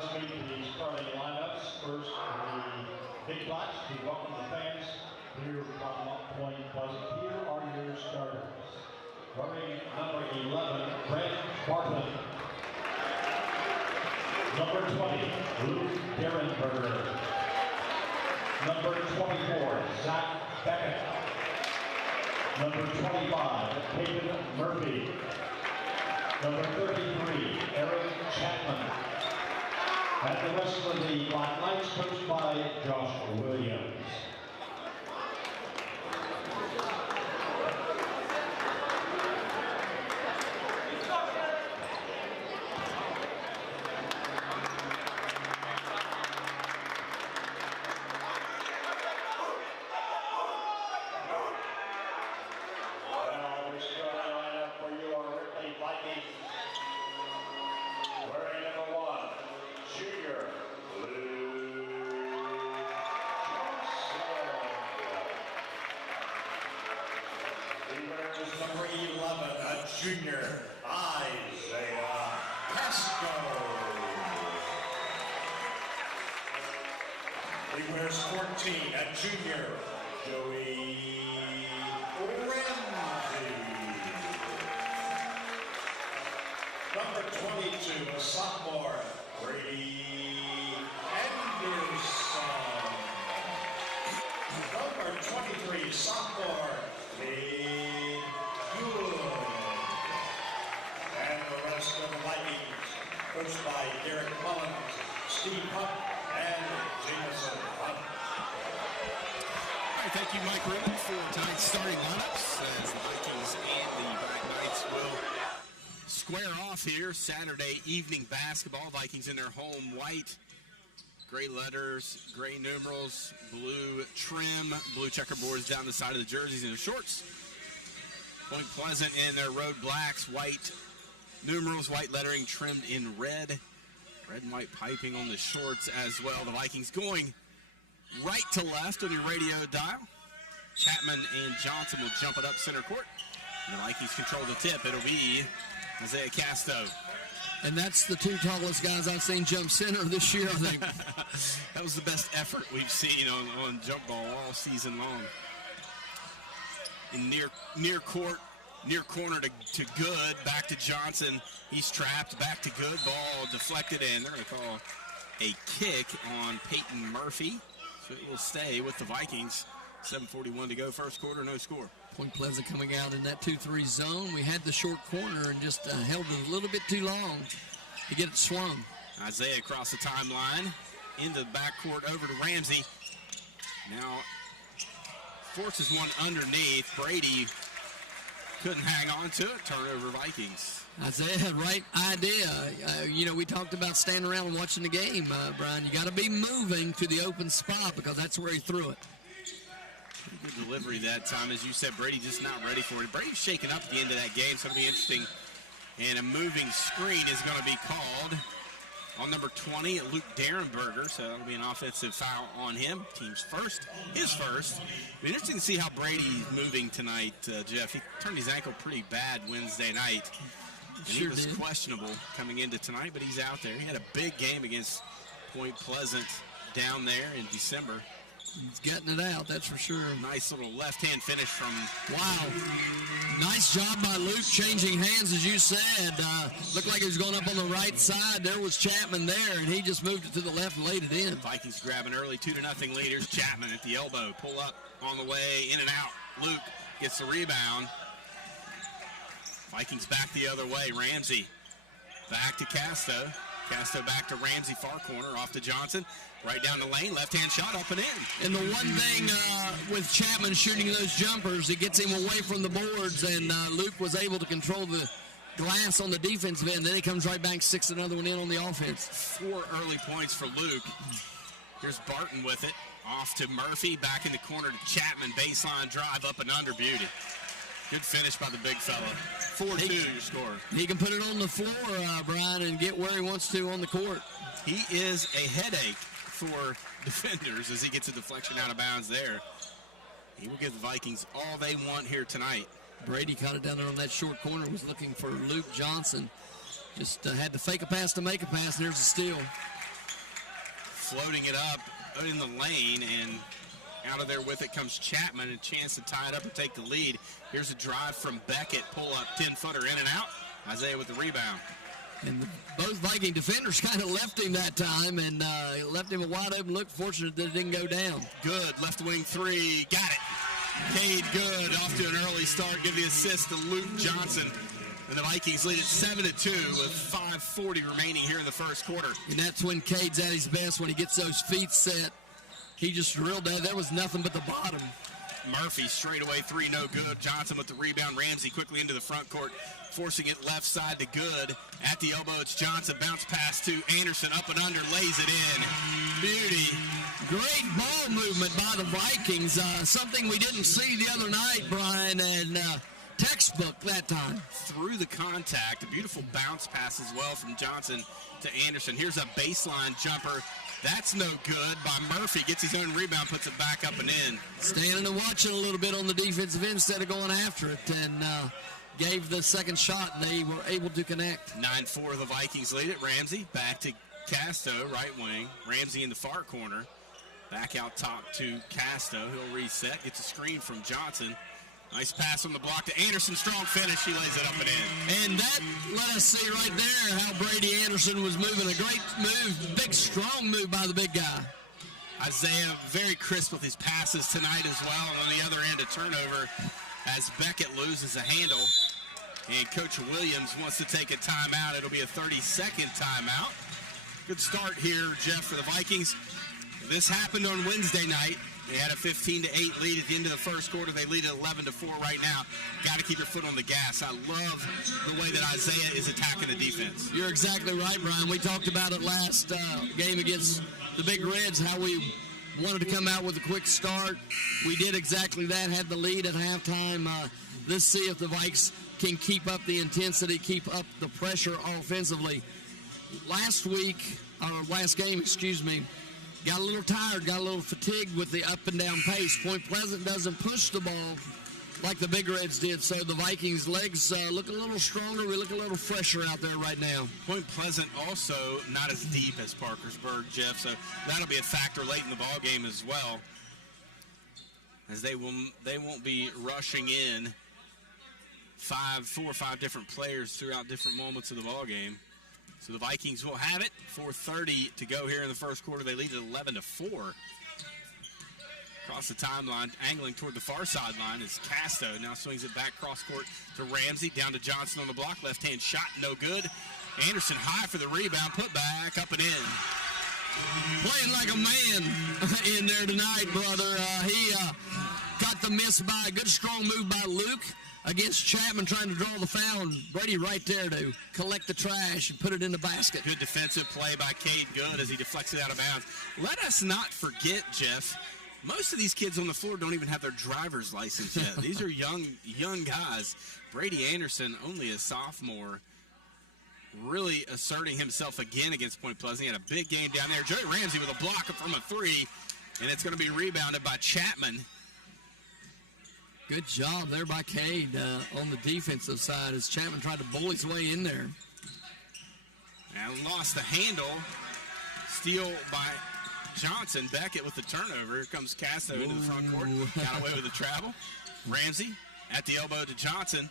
let's meet the starting lineups. First, the big blacks. We welcome the fans here from Point Pleasant. Here are your starters. Wearing number 11, Brent Bartlett. Number 20, Luke Derenberger. Number 24, Zach Beckett. Number 25, Hayden Murphy. Number 33, Eric Chapman. And the rest of the Black Knights coached by Josh Williams. Number 11, a junior, Isaiah Pesco. He wears 14, a junior, Joey Ramsey. Number 22, a sophomore, Brady Anderson. Number 23, sophomore, Lee Good. And the rest of the Vikings, coached by Derek Mullins, Steve Hunt, and Jameson Hunt. All right, thank you, Mike Ribbon, for tonight's starting lineups as the Vikings and the Black Knights will square off here. Saturday evening basketball. Vikings in their home white. Gray letters, gray numerals, blue trim, blue checkerboards down the side of the jerseys and the shorts. Point Pleasant in their road blacks, white numerals, white lettering trimmed in red. Red and white piping on the shorts as well. The Vikings going right to left on your radio dial. Chapman and Johnson will jump it up center court. And the Vikings control the tip. It'll be Isaiah Casto. And that's the two tallest guys I've seen jump center this year, I think. That was the best effort we've seen on jump ball all season long. In near corner to Good, back to Johnson. He's trapped, back to Good, ball deflected in. They're going to call a kick on Peyton Murphy. So it will stay with the Vikings. 7:41 to go, first quarter, no score. Point Pleasant coming out in that 2-3 zone. We had the short corner and just held it a little bit too long to get it swung. Isaiah across the timeline, into the backcourt, over to Ramsey. Now forces one underneath. Brady couldn't hang on to it. Turnover Vikings. Isaiah had right idea. We talked about standing around and watching the game, Brian. You got to be moving to the open spot because that's where he threw it. Pretty good delivery that time. As you said, Brady just not ready for it. Brady's shaken up at the end of that game, so it'll be interesting. And a moving screen is going to be called on number 20, Luke Derenberger. So that'll be an offensive foul on him. Team's first, his first. It'll be interesting to see how Brady's moving tonight, Jeff. He turned his ankle pretty bad Wednesday night. And he was questionable coming into tonight, but he's out there. He had a big game against Point Pleasant down there in December. He's getting it out, that's for sure. Nice little left-hand finish from... Wow. Nice job by Luke changing hands, as you said. Looked like he was going up on the right side. There was Chapman there, and he just moved it to the left and laid it in. Vikings grab an early 2-0 lead. Here's Chapman at the elbow. Pull up on the way, in and out. Luke gets the rebound. Vikings back the other way. Ramsey back to Casto. Casto back to Ramsey, far corner, off to Johnson. Right down the lane, left-hand shot, up and in. And the one thing with Chapman shooting those jumpers, it gets him away from the boards, and Luke was able to control the glass on the defensive end. Then he comes right back, sticks another one in on the offense. 4 early points for Luke. Here's Barton with it. Off to Murphy, back in the corner to Chapman. Baseline drive, up and under, beauty. Good finish by the big fella. 4-2 your score. He can put it on the floor, Brian, and get where he wants to on the court. He is a headache for defenders as he gets a deflection out of bounds there. He will give the Vikings all they want here tonight. Brady caught it down there on that short corner, was looking for Luke Johnson. Just had to fake a pass to make a pass, and there's a steal. floating it up in the lane, and out of there with it comes Chapman, a chance to tie it up and take the lead. Here's a drive from Beckett, pull up 10-footer in and out. Isaiah with the rebound. And both Viking defenders kind of left him that time and left him a wide open look. Fortunate that it didn't go down. Good, left wing three, got it. Cade Good off to an early start, give the assist to Luke Johnson. And the Vikings lead at 7-2 with 5:40 remaining here in the first quarter. And that's when Cade's at his best, when he gets those feet set. He just drilled that. There was nothing but the bottom. Murphy straight away three, no good. Johnson with the rebound. Ramsey quickly into the front court, forcing it left side to Good. At the elbow, it's Johnson. Bounce pass to Anderson, up and under, lays it in. Beauty. Great ball movement by the Vikings. Something we didn't see the other night, Brian, and textbook that time. Through the contact, a beautiful bounce pass as well from Johnson to Anderson. Here's a baseline jumper. That's no good by Murphy. Gets his own rebound, puts it back up and in. Standing and watching a little bit on the defensive end instead of going after it, and gave the second shot, and they were able to connect. 9-4, the Vikings lead it. Ramsey back to Casto, right wing. Ramsey in the far corner. Back out top to Casto. He'll reset. Gets a screen from Johnson. Nice pass on the block to Anderson. Strong finish. He lays it up and in. And that let us see right there how Brady Anderson was moving. A great move, big, strong move by the big guy. Isaiah very crisp with his passes tonight as well. And on the other end, a turnover as Beckett loses a handle. And Coach Williams wants to take a timeout. It'll be a 30-second timeout. Good start here, Jeff, for the Vikings. This happened on Wednesday night. They had a 15-8 lead at the end of the first quarter. They lead at 11-4 right now. Got to keep your foot on the gas. I love the way that Isaiah is attacking the defense. You're exactly right, Brian. We talked about it last game against the Big Reds, how we wanted to come out with a quick start. We did exactly that, had the lead at halftime. Let's see if the Vikes can keep up the intensity, keep up the pressure offensively. Last game, got a little tired, got a little fatigued with the up and down pace. Point Pleasant doesn't push the ball like the Big Reds did, so the Vikings' legs look a little stronger. We look a little fresher out there right now. Point Pleasant also not as deep as Parkersburg, Jeff, so that'll be a factor late in the ball game as well, as they won't be rushing in 4 or 5 different players throughout different moments of the ball game. So the Vikings will have it. 4:30 to go here in the first quarter. They lead at 11-4. Across the timeline, angling toward the far sideline is Casto. Now swings it back cross court to Ramsey. Down to Johnson on the block. Left-hand shot, no good. Anderson high for the rebound. Put back, up and in. Playing like a man in there tonight, brother. He got the miss by a good strong move by Luke against Chapman, trying to draw the foul, and Brady right there to collect the trash and put it in the basket. Good defensive play by Cade Good as he deflects it out of bounds. Let us not forget, Jeff, most of these kids on the floor don't even have their driver's license yet. These are young guys. Brady Anderson, only a sophomore, really asserting himself again against Point Pleasant. He had a big game down there. Joey Ramsey with a block from a three, and it's going to be rebounded by Chapman. Good job there by Cade on the defensive side as Chapman tried to bull his way in there. And lost the handle. Steal by Johnson. Beckett with the turnover. Here comes Casto into the front court. Got away with the travel. Ramsey at the elbow to Johnson.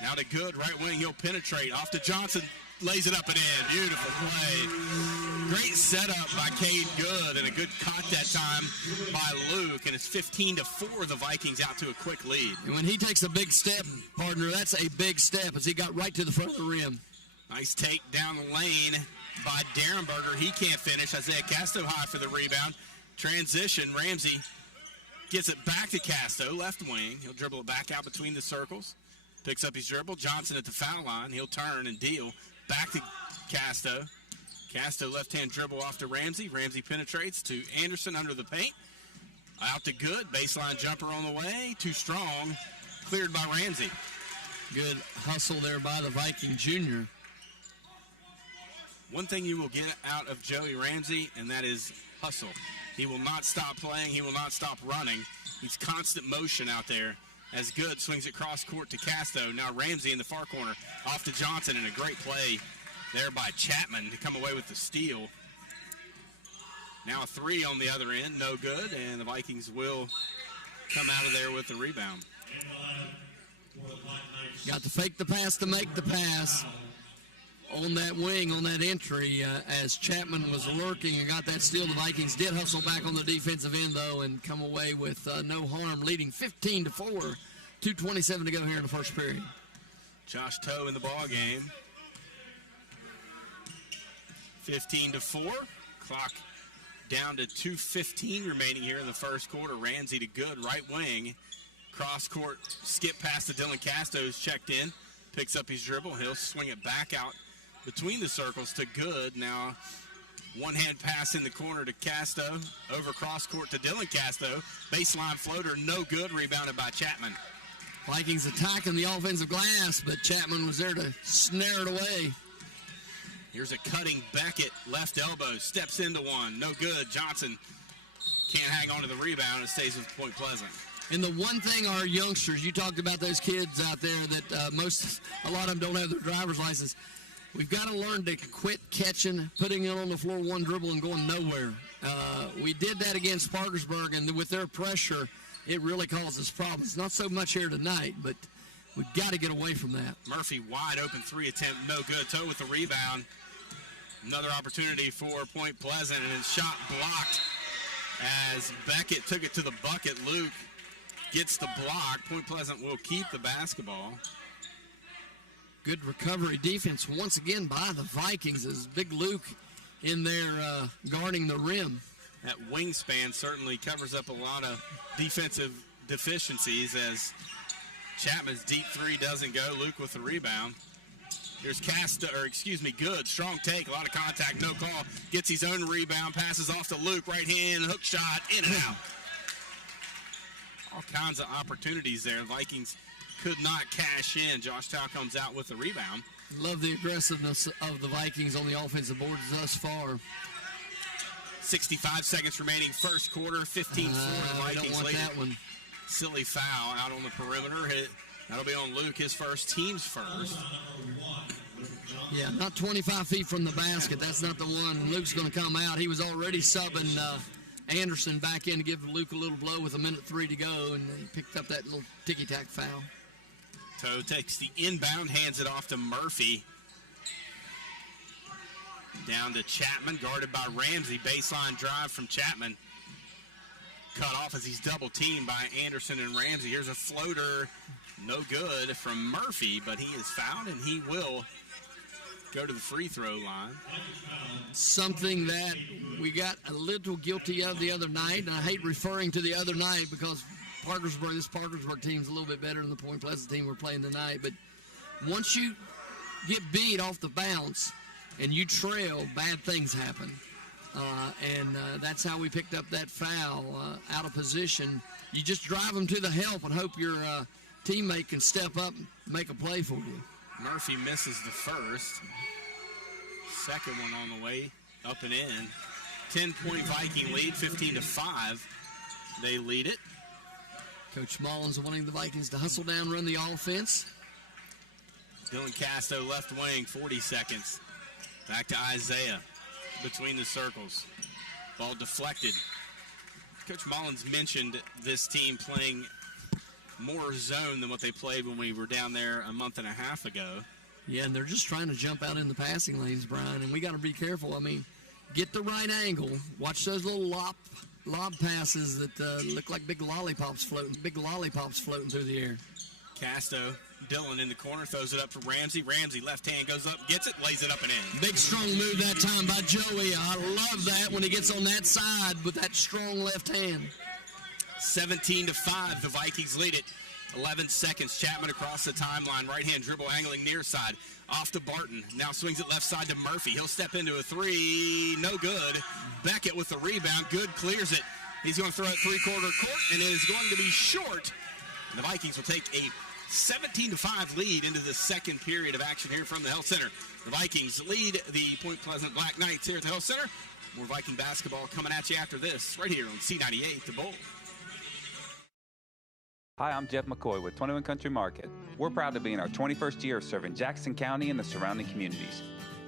Now to Good, right wing. He'll penetrate. Off to Johnson. Lays it up and in. Beautiful play. Great setup by Cade Good, and a good caught that time by Luke. And it's 15-4. The Vikings out to a quick lead. And when he takes a big step, partner, that's a big step as he got right to the front of the rim. Nice take down the lane by Derenberger. He can't finish. Isaiah Casto high for the rebound. Transition. Ramsey gets it back to Casto, left wing. He'll dribble it back out between the circles. Picks up his dribble. Johnson at the foul line. He'll turn and deal. Back to Casto. Casto left-hand dribble off to Ramsey. Ramsey penetrates to Anderson under the paint. Out to Good. Baseline jumper on the way. Too strong. Cleared by Ramsey. Good hustle there by the Viking junior. One thing you will get out of Joey Ramsey, and that is hustle. He will not stop playing. He will not stop running. He's constant motion out there. As Good swings it cross court to Casto. Now Ramsey in the far corner. Off to Johnson, and a great play there by Chapman to come away with the steal. Now a three on the other end, no good, and the Vikings will come out of there with the rebound. Got to fake the pass to make the pass on that wing, on that entry, as Chapman was lurking and got that steal. The Vikings did hustle back on the defensive end, though, and come away with no harm, leading 15-4. 2:27 to go here in the first period. Josh Toe in the ball game. 15-4. Clock down to 2:15 remaining here in the first quarter. Ramsey to Good, right wing. Cross court, skip pass to Dylan Casto's checked in. Picks up his dribble. He'll swing it back out between the circles to Good. Now one-hand pass in the corner to Casto. Over cross court to Dylan Casto. Baseline floater, no good. Rebounded by Chapman. Vikings attacking the offensive glass, but Chapman was there to snare it away. Here's a cutting Beckett, left elbow, steps into one, no good. Johnson can't hang on to the rebound and stays with Point Pleasant. And the one thing our youngsters, you talked about those kids out there that a lot of them don't have their driver's license. We've got to learn to quit catching, putting it on the floor one dribble and going nowhere. We did that against Parkersburg, and with their pressure, it really causes problems. Not so much here tonight, but we've got to get away from that. Murphy wide open three attempt, no good. Toe with the rebound. Another opportunity for Point Pleasant, and his shot blocked as Beckett took it to the bucket. Luke gets the block. Point Pleasant will keep the basketball. Good recovery defense once again by the Vikings as Big Luke in there guarding the rim. That wingspan certainly covers up a lot of defensive deficiencies as Chapman's deep three doesn't go. Luke with the rebound. Here's Good. Strong take, a lot of contact, no call. Gets his own rebound, passes off to Luke. Right hand, hook shot, in and out. All kinds of opportunities there. Vikings could not cash in. Josh Tao comes out with the rebound. Love the aggressiveness of the Vikings on the offensive boards thus far. 65 seconds remaining, first quarter, 15-4. The I Vikings don't want lead. that one. Silly foul out on the perimeter. That'll be on Luke, his first, team's first. Yeah, not 25 feet from the basket. That's not the one. Luke's going to come out. He was already subbing Anderson back in to give Luke a little blow with 1:03 to go, and he picked up that little ticky-tack foul. Toe takes the inbound, hands it off to Murphy. Down to Chapman, guarded by Ramsey. Baseline drive from Chapman. Cut off as he's double-teamed by Anderson and Ramsey. Here's a floater. No good from Murphy, but he is fouled, and he will go to the free throw line. Something that we got a little guilty of the other night, and I hate referring to the other night because this Parkersburg team's a little bit better than the Point Pleasant team we're playing tonight, but once you get beat off the bounce and you trail, bad things happen. And that's how we picked up that foul out of position. You just drive them to the help and hope your teammate can step up and make a play for you. Murphy misses the first. Second one on the way, up and in. 10-point Viking lead, 15-5. They lead it. Coach Mullins wanting the Vikings to hustle down, run the offense. Dylan Casto, left wing, 40 seconds. Back to Isaiah, between the circles. Ball deflected. Coach Mullins mentioned this team playing more zone than what they played when we were down there a month and a half ago. Yeah, and they're just trying to jump out in the passing lanes, Brian, and we got to be careful. I mean, get the right angle. Watch those little lob passes that look like big lollipops floating through the air. Casto, Dylan in the corner, throws it up to Ramsey. Ramsey, left hand, goes up, gets it, lays it up and in. Big, strong move that time by Joey. I love that when he gets on that side with that strong left hand. 17-5, the Vikings lead it. 11 seconds, Chapman across the timeline, right hand dribble angling near side, off to Barton, now swings it left side to Murphy. He'll step into a three, no good. Beckett with the rebound, Good clears it. He's going to throw it three-quarter court, and it is going to be short. And the Vikings will take a 17-5 lead into the second period of action here from the Health Center. The Vikings lead the Point Pleasant Black Knights here at the Health Center. More Viking basketball coming at you after this, right here on C98, The Bull. Hi, I'm Jeff McCoy with 21 Country Market. We're proud to be in our 21st year of serving Jackson County and the surrounding communities.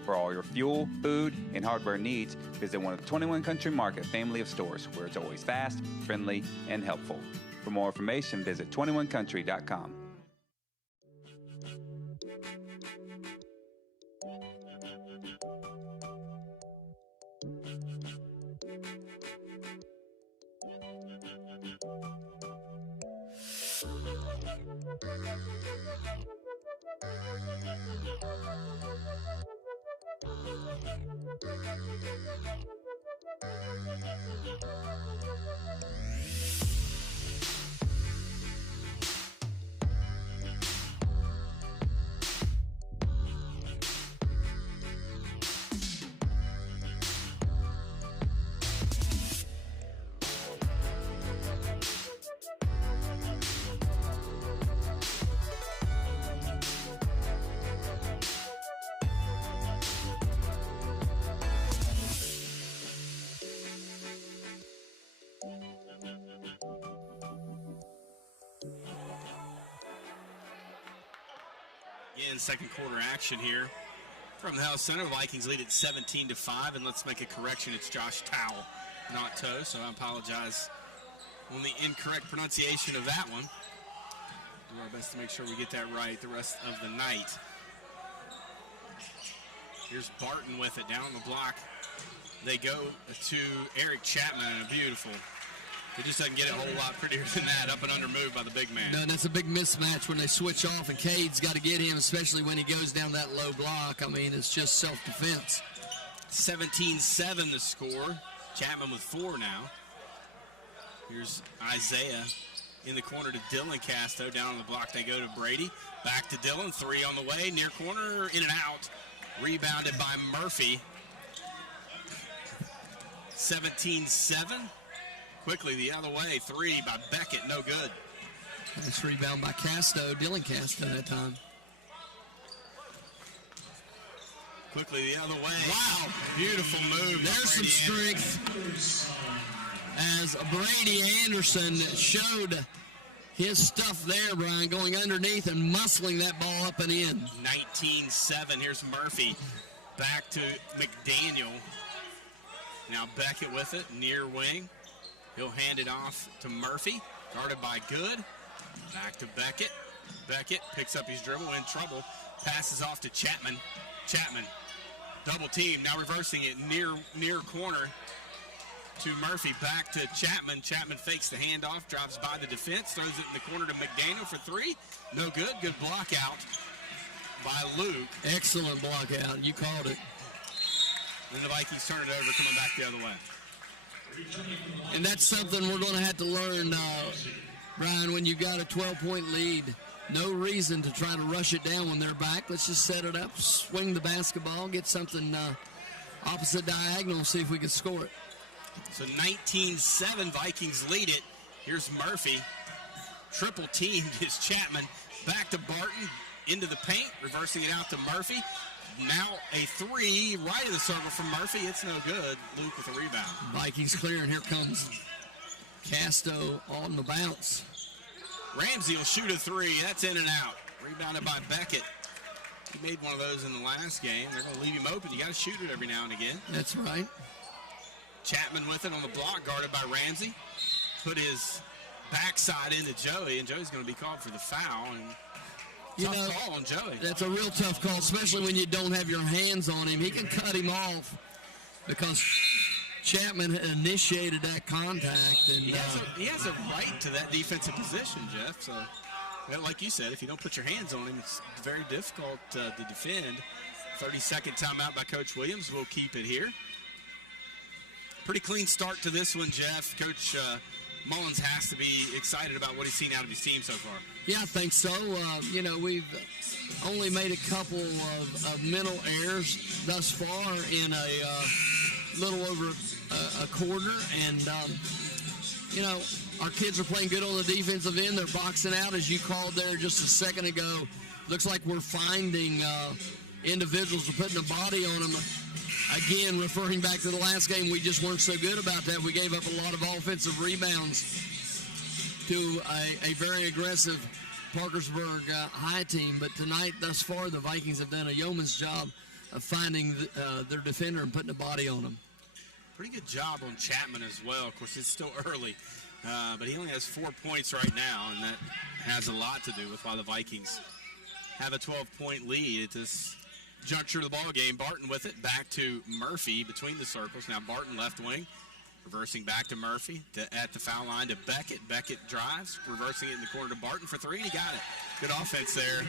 For all your fuel, food, and hardware needs, visit one of the 21 Country Market family of stores where it's always fast, friendly, and helpful. For more information, visit 21country.com. Again, second quarter action here from the House Center. Vikings lead at 17-5, and let's make a correction. It's Josh Towle, not Toe, so I apologize on the incorrect pronunciation of that one. Do our best to make sure we get that right the rest of the night. Here's Barton with it down the block. They go to Eric Chapman, and a beautiful. He just doesn't get it a whole lot prettier than that. Up and under move by the big man. No, that's a big mismatch when they switch off, and Cade's got to get him, especially when he goes down that low block. I mean, it's just self-defense. 17-7 the score. Chapman with 4 now. Here's Isaiah in the corner to Dylan Casto. Down on the block they go to Brady. Back to Dylan. 3 on the way. Near corner, in and out. Rebounded by Murphy. 17-7. Quickly the other way. 3 by Beckett. No good. Nice rebound by Casto. Dylan Casto that time. Quickly the other way. Wow. Beautiful move. There's some strength. As Brady Anderson showed his stuff there, Brian, going underneath and muscling that ball up and in. 19-7. Here's Murphy. Back to McDaniel. Now Beckett with it. Near wing. He'll hand it off to Murphy. Guarded by Good. Back to Beckett. Beckett picks up his dribble, in trouble. Passes off to Chapman. Chapman. Double team. Now reversing it near corner to Murphy. Back to Chapman. Chapman fakes the handoff. Drives by the defense. Throws it in the corner to McDaniel for 3. No good. Good block out by Luke. Excellent block out. You called it. Then the Vikings turn it over, coming back the other way. And that's something we're going to have to learn, Brian, when you've got a 12-point lead. No reason to try to rush it down when they're back. Let's just set it up, swing the basketball, get something opposite diagonal, see if we can score it. So 19-7, Vikings lead it. Here's Murphy. Triple teamed is Chapman. Back to Barton, into the paint, reversing it out to Murphy. Now a 3 right of the circle from Murphy. It's no good. Luke with a rebound. Vikings clear, and here comes Casto on the bounce. Ramsey will shoot a 3. That's in and out. Rebounded by Beckett. He made one of those in the last game. They're going to leave him open. You got to shoot it every now and again. That's right. Chapman with it on the block, guarded by Ramsey. Put his backside into Joey, and Joey's going to be called for the foul. And tough call on Joey. That's a real tough call, especially when you don't have your hands on him. He can cut him off because Chapman initiated that contact. And he has a right to that defensive position, Jeff. So, like you said, if you don't put your hands on him, it's very difficult to defend. 30-second timeout by Coach Williams. We'll keep it here. Pretty clean start to this one, Jeff. Coach Mullins has to be excited about what he's seen out of his team so far. Yeah, I think so. We've only made a couple of mental errors thus far in a little over a quarter. And, our kids are playing good on the defensive end. They're boxing out, as you called there just a second ago. Looks like we're finding individuals are putting a body on them. Again, referring back to the last game, we just weren't so good about that. We gave up a lot of offensive rebounds to a very aggressive Parkersburg High team. But tonight, thus far, the Vikings have done a yeoman's job finding their defender and putting a body on him. Pretty good job on Chapman as well. Of course, it's still early, but he only has 4 points right now, and that has a lot to do with why the Vikings have a 12-point lead at this juncture of the ball game. Barton with it, back to Murphy between the circles. Now Barton left wing, reversing back to Murphy at the foul line to Beckett. Beckett drives, reversing it in the corner to Barton for three, and he got it. Good offense there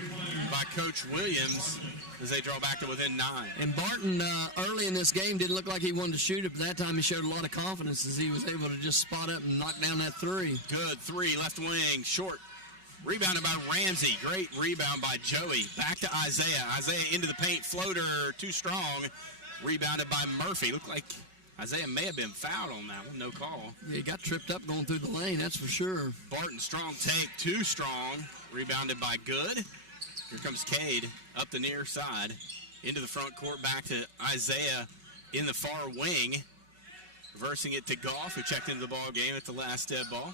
by Coach Williams as they draw back to within 9. And Barton, early in this game, didn't look like he wanted to shoot it, but that time he showed a lot of confidence as he was able to just spot up and knock down that three. Good three, left wing, short. Rebounded by Ramsey. Great rebound by Joey. Back to Isaiah. Isaiah into the paint. Floater too strong. Rebounded by Murphy. Looked like Isaiah may have been fouled on that one. No call. Yeah, he got tripped up going through the lane, that's for sure. Barton, strong take. Too strong. Rebounded by Good. Here comes Cade up the near side. Into the front court. Back to Isaiah in the far wing. Reversing it to Goff, who checked into the ball game at the last dead ball.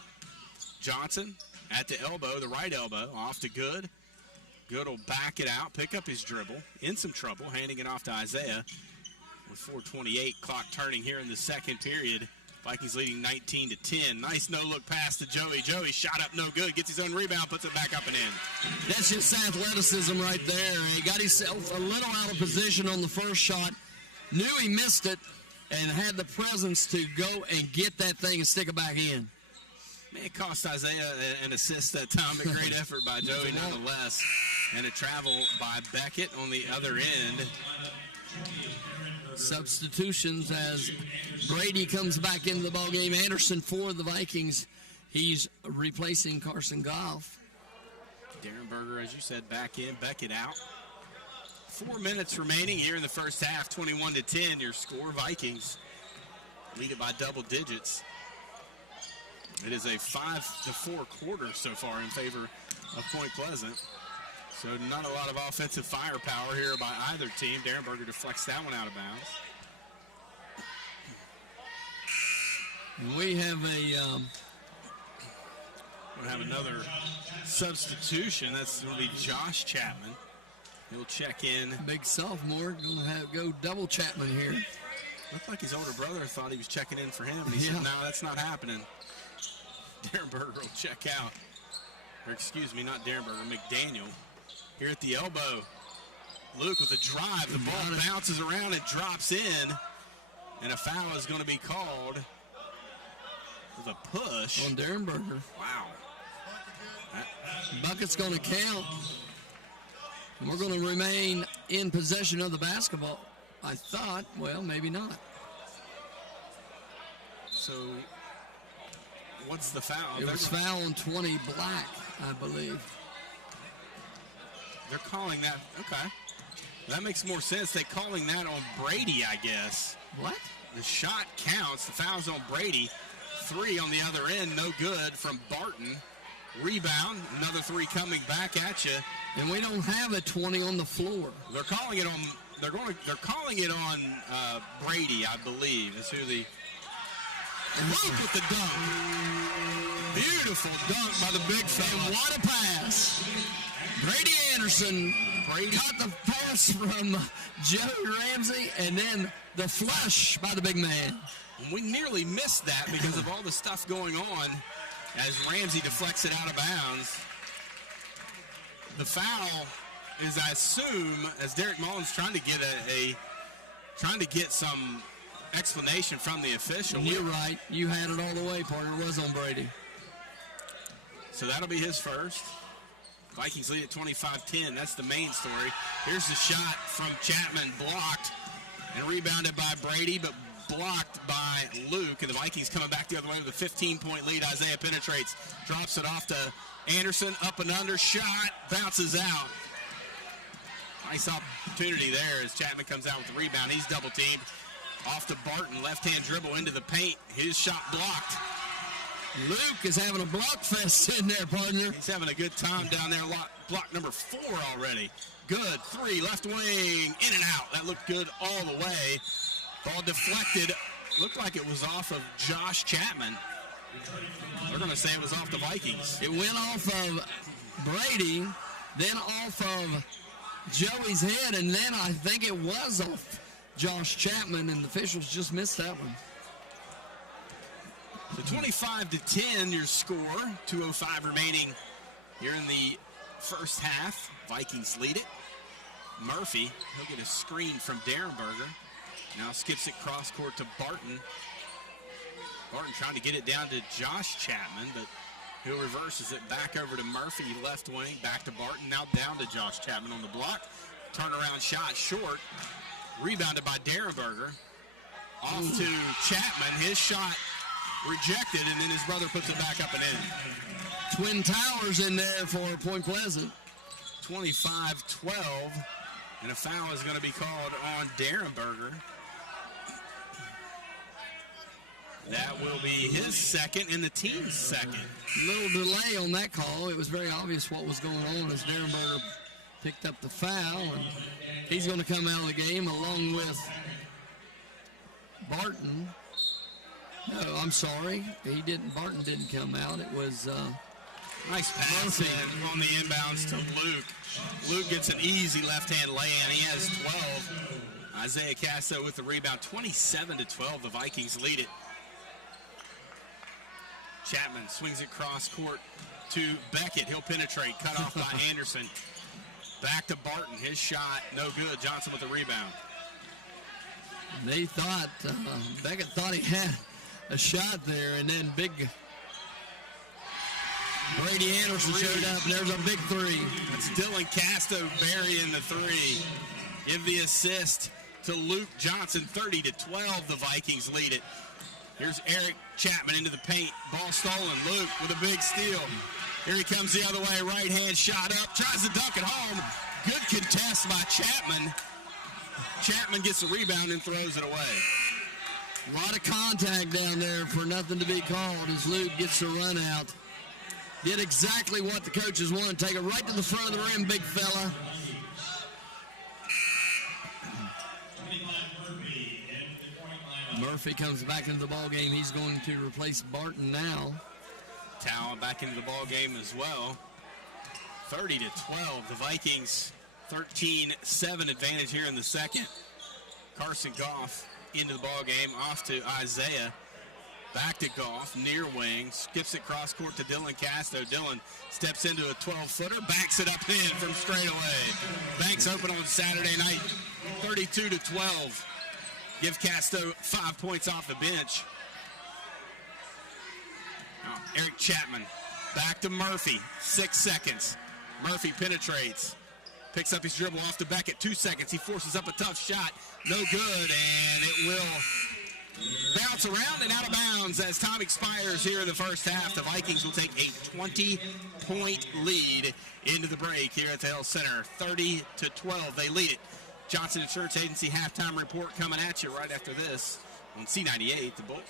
Johnson at the elbow, the right elbow, off to Good. Good will back it out, pick up his dribble, in some trouble, handing it off to Isaiah with 4:28 clock turning here in the second period. Vikings leading 19-10. Nice no-look pass to Joey. Joey shot up no good, gets his own rebound, puts it back up and in. That's just athleticism right there. He got himself a little out of position on the first shot, knew he missed it, and had the presence to go and get that thing and stick it back in. Man, it cost Isaiah an assist that time, but great effort by Joey nonetheless. And a travel by Beckett on the other end. Substitutions as Brady comes back into the ballgame. Anderson for the Vikings. He's replacing Carson Goff. Darren Berger, as you said, back in, Beckett out. 4 minutes remaining here in the first half, 21-10. Your score, Vikings lead it by double digits. It is a 5-4 quarter so far in favor of Point Pleasant. So not a lot of offensive firepower here by either team. Darren Berger deflects that one out of bounds. We have we'll have another substitution. That's going to be Josh Chapman. He'll check in. Big sophomore, going to go double Chapman here. Looked like his older brother thought he was checking in for him, and he said, no, that's not happening. Darren Berger will check out. Or excuse me, not Darren Berger, McDaniel. Here at the elbow. Luke with a drive. The ball bounces around and drops in. And a foul is going to be called with a push. On Darren Berger. Wow. Bucket's going to count. And we're going to remain in possession of the basketball. I thought, well, maybe not. So, what's the foul? It was foul on 20 Black, I believe. They're calling that, okay. That makes more sense. They're calling that on Brady, I guess. What? The shot counts. The foul's on Brady. 3 on the other end, no good from Barton. Rebound, another 3 coming back at you. And we don't have a 20 on the floor. They're calling it on. They're calling it on Brady, I believe. Is who the. Luke with the dunk. Beautiful dunk by the big fella. And what a pass. Brady Anderson caught the pass from Joey Ramsey, and then the flush by the big man. We nearly missed that because of all the stuff going on as Ramsey deflects it out of bounds. The foul is, I assume, as Derek Mullins trying to get some explanation from the official. You're right. You had it all the way, Parker. It was on Brady. So that'll be his first. Vikings lead at 25-10. That's the main story. Here's the shot from Chapman, blocked and rebounded by Brady, but blocked by Luke. And the Vikings coming back the other way with a 15-point lead. Isaiah penetrates, drops it off to Anderson, up and under, shot, bounces out. Nice opportunity there as Chapman comes out with the rebound. He's double-teamed. Off to Barton, left-hand dribble into the paint. His shot blocked. Luke is having a block fest in there, partner. He's having a good time down there. Block number 4 already. Good. 3, left wing, in and out. That looked good all the way. Ball deflected. Looked like it was off of Josh Chapman. They're going to say it was off the Vikings. It went off of Brady, then off of Joey's head, and then I think it was off Josh Chapman, and the officials just missed that one. So 25-10 your score. 2:05 remaining here in the first half. Vikings lead it. Murphy, he'll get a screen from Derenberger. Now skips it cross court to Barton. Barton trying to get it down to Josh Chapman, but he'll reverses it back over to Murphy, left wing, back to Barton. Now down to Josh Chapman on the block. Turnaround shot short. Rebounded by Derenberger. Off to Chapman. His shot rejected, and then his brother puts it back up and in. Twin Towers in there for Point Pleasant. 25-12, and a foul is going to be called on Derenberger. That will be his second and the team's second. A little delay on that call. It was very obvious what was going on as Derenberger picked up the foul, and he's going to come out of the game along with Barton. No, I'm sorry. Barton didn't come out. It was nice pass on the inbounds to Luke. Luke gets an easy left-hand lay-in. He has 12. Isaiah Castro with the rebound. 27-12. The Vikings lead it. Chapman swings it cross court to Beckett. He'll penetrate. Cut off by Anderson. Back to Barton. His shot, no good. Johnson with the rebound. They thought, Beckett thought he had a shot there, and then big Brady Anderson showed up, and there's a big three. It's Dylan Casto burying the three. Give the assist to Luke Johnson. 30-12, the Vikings lead it. Here's Eric Chapman into the paint. Ball stolen. Luke with a big steal. Here he comes the other way. Right-hand shot up. Tries to dunk it home. Good contest by Chapman. Chapman gets the rebound and throws it away. A lot of contact down there for nothing to be called as Luke gets the run out. Did exactly what the coaches wanted. Take it right to the front of the rim, big fella. Murphy comes back into the ball game. He's going to replace Barton now. Talon back into the ball game as well. 30-12. The Vikings 13-7 advantage here in the second. Carson Goff into the ball game. Off to Isaiah. Back to Goff, near wing. Skips it cross court to Dylan Casto. Dylan steps into a 12-footer. Backs it up in from straight away. Banks open on Saturday night. 32-12. Give Casto 5 points off the bench. Now, Eric Chapman back to Murphy. 6 seconds. Murphy penetrates. Picks up his dribble off to Beckett. 2 seconds. He forces up a tough shot. No good, and it will bounce around and out of bounds as time expires here in the first half. The Vikings will take a 20-point lead into the break here at the Hill Center. 30-12. They lead it. Johnson Insurance Agency halftime report coming at you right after this on C98, the Bull.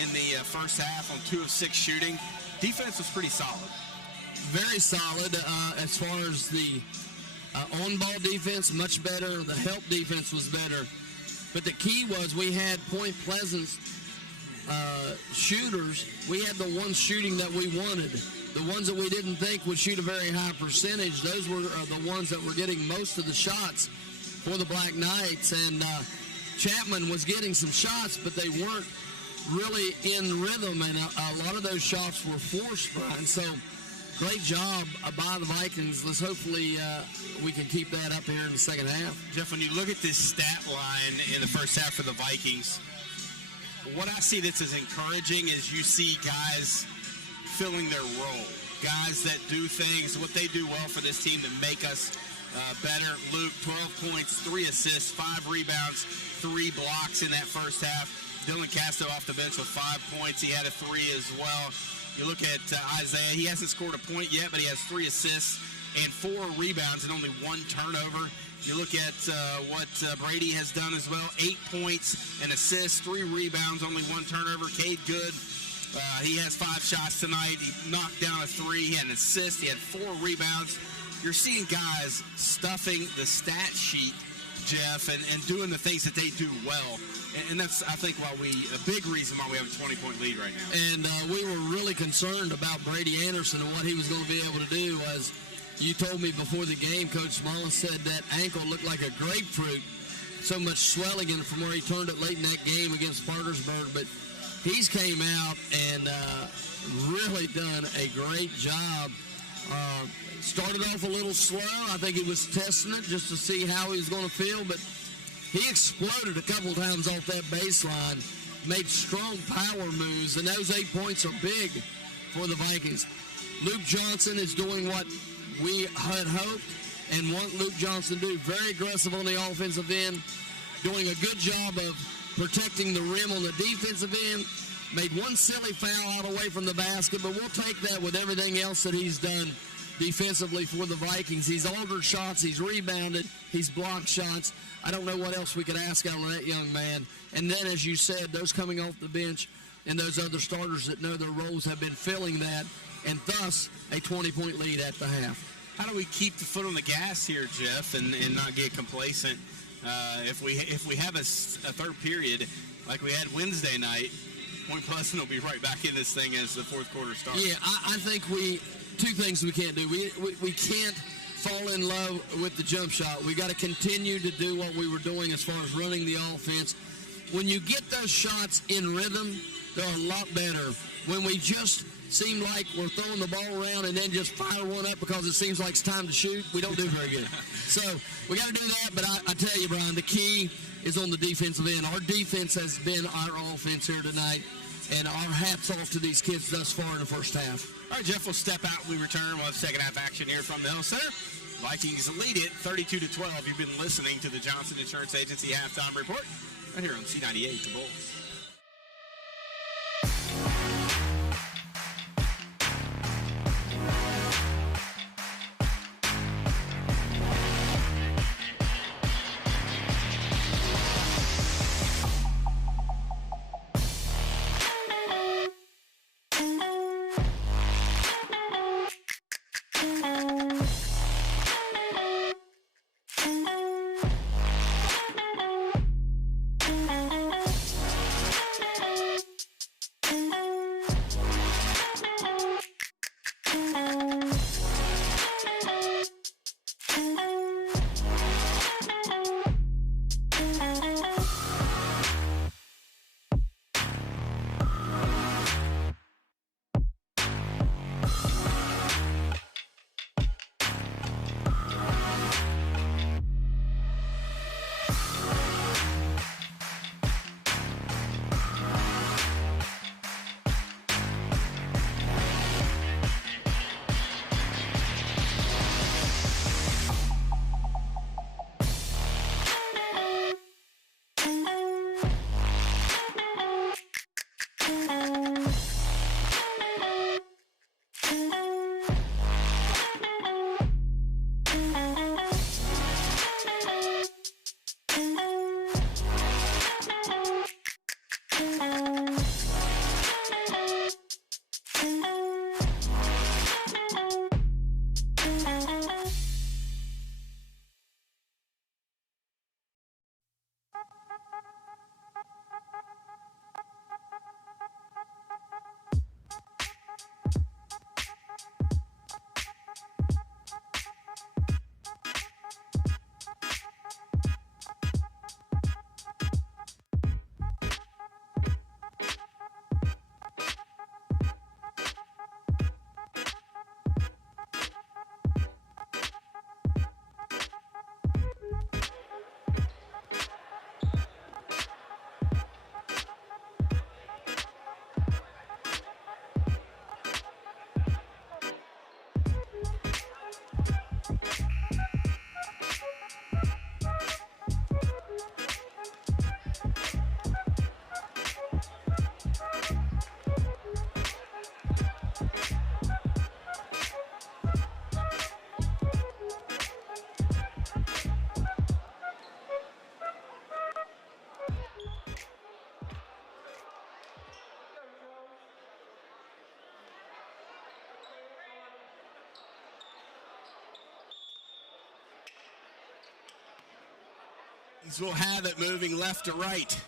in the first half on 2 of 6 shooting. Defense was pretty solid. Very solid as far as the on-ball defense, much better. The help defense was better. But the key was we had Point Pleasant's shooters. We had the ones shooting that we wanted. The ones that we didn't think would shoot a very high percentage, those were the ones that were getting most of the shots for the Black Knights. And Chapman was getting some shots, but they weren't really in rhythm, and a lot of those shots were forced, Brian. So great job by the Vikings. Let's hopefully we can keep that up here in the second half. Jeff, when you look at this stat line in the first half for the Vikings, what I see that's as encouraging is you see guys filling their role, guys that do things, what they do well for this team that make us better. Luke, 12 points, 3 assists, 5 rebounds, 3 blocks in that first half. Dylan Casto off the bench with 5 points. He had a 3 as well. You look at Isaiah. He hasn't scored a point yet, but he has 3 assists and 4 rebounds and only 1 turnover. You look at what Brady has done as well. 8 points, an assist, 3 rebounds, only 1 turnover. Cade Good, he has 5 shots tonight. He knocked down a 3. He had an assist. He had 4 rebounds. You're seeing guys stuffing the stat sheet, Jeff, and doing the things that they do well. And that's, I think, a big reason why we have a 20-point lead right now. And we were really concerned about Brady Anderson and what he was going to be able to do. As you told me before the game, Coach Smallin said that ankle looked like a grapefruit. So much swelling in it from where he turned it late in that game against Parkersburg. But he's came out and really done a great job. Started off a little slow. I think he was testing it just to see how he was going to feel. But he exploded a couple times off that baseline, made strong power moves, and those 8 points are big for the Vikings. Luke Johnson is doing what we had hoped and want Luke Johnson to do. Very aggressive on the offensive end, doing a good job of protecting the rim on the defensive end. Made one silly foul out away from the basket, but we'll take that with everything else that he's done defensively for the Vikings. He's altered shots, he's rebounded, he's blocked shots. I don't know what else we could ask out of that young man. And then, as you said, those coming off the bench and those other starters that know their roles have been filling that, and thus a 20-point lead at the half. How do we keep the foot on the gas here, Jeff, and not get complacent? If we have a third period like we had Wednesday night, Point Pleasant will be right back in this thing as the fourth quarter starts. Yeah, I think two things we can't do. We can't fall in love with the jump shot. We got to continue to do what we were doing as far as running the offense. When you get those shots in rhythm, they're a lot better. When we just seem like we're throwing the ball around and then just fire one up because it seems like it's time to shoot, we don't do very good. So we got to do that, but I tell you, Brian, the key is on the defensive end. Our defense has been our offense here tonight, and our hats off to these kids thus far in the first half. All right, Jeff, we'll step out. We return. We'll have second half action here from the Hill Center. Vikings lead it 32-12. You've been listening to the Johnson Insurance Agency halftime report right here on C98, The Bull. Will have it moving left to right.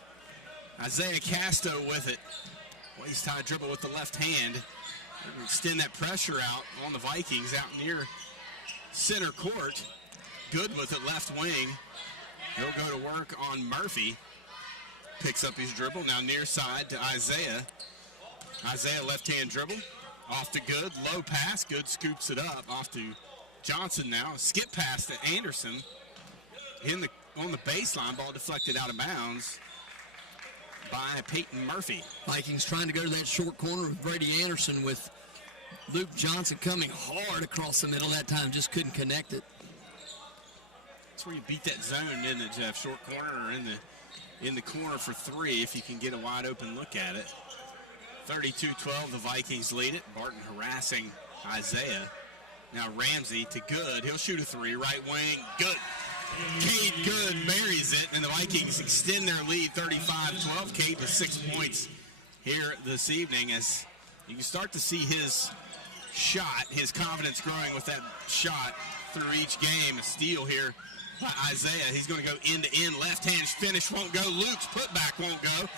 Isaiah Casto with it. Waist-high dribble with the left hand. Extend that pressure out on the Vikings out near center court. Good with it left wing. He'll go to work on Murphy. Picks up his dribble. Now near side to Isaiah. Isaiah left-hand dribble. Off to Good. Low pass. Good scoops it up. Off to Johnson now. Skip pass to Anderson. On the baseline, ball deflected out of bounds by Peyton Murphy. Vikings trying to go to that short corner with Brady Anderson, with Luke Johnson coming hard across the middle that time, just couldn't connect it. That's where you beat that zone, isn't it, Jeff? Short corner or in the corner for three if you can get a wide open look at it. 32-12, the Vikings lead it. Barton harassing Isaiah. Now Ramsey to Good. He'll shoot a three. Right wing. Good. Cade Good buries it, and the Vikings extend their lead 35-12. Cade to 6 points here this evening as you can start to see his shot, his confidence growing with that shot through each game. A steal here by Isaiah. He's going to go end-to-end. Left-hand finish won't go. Luke's putback won't go.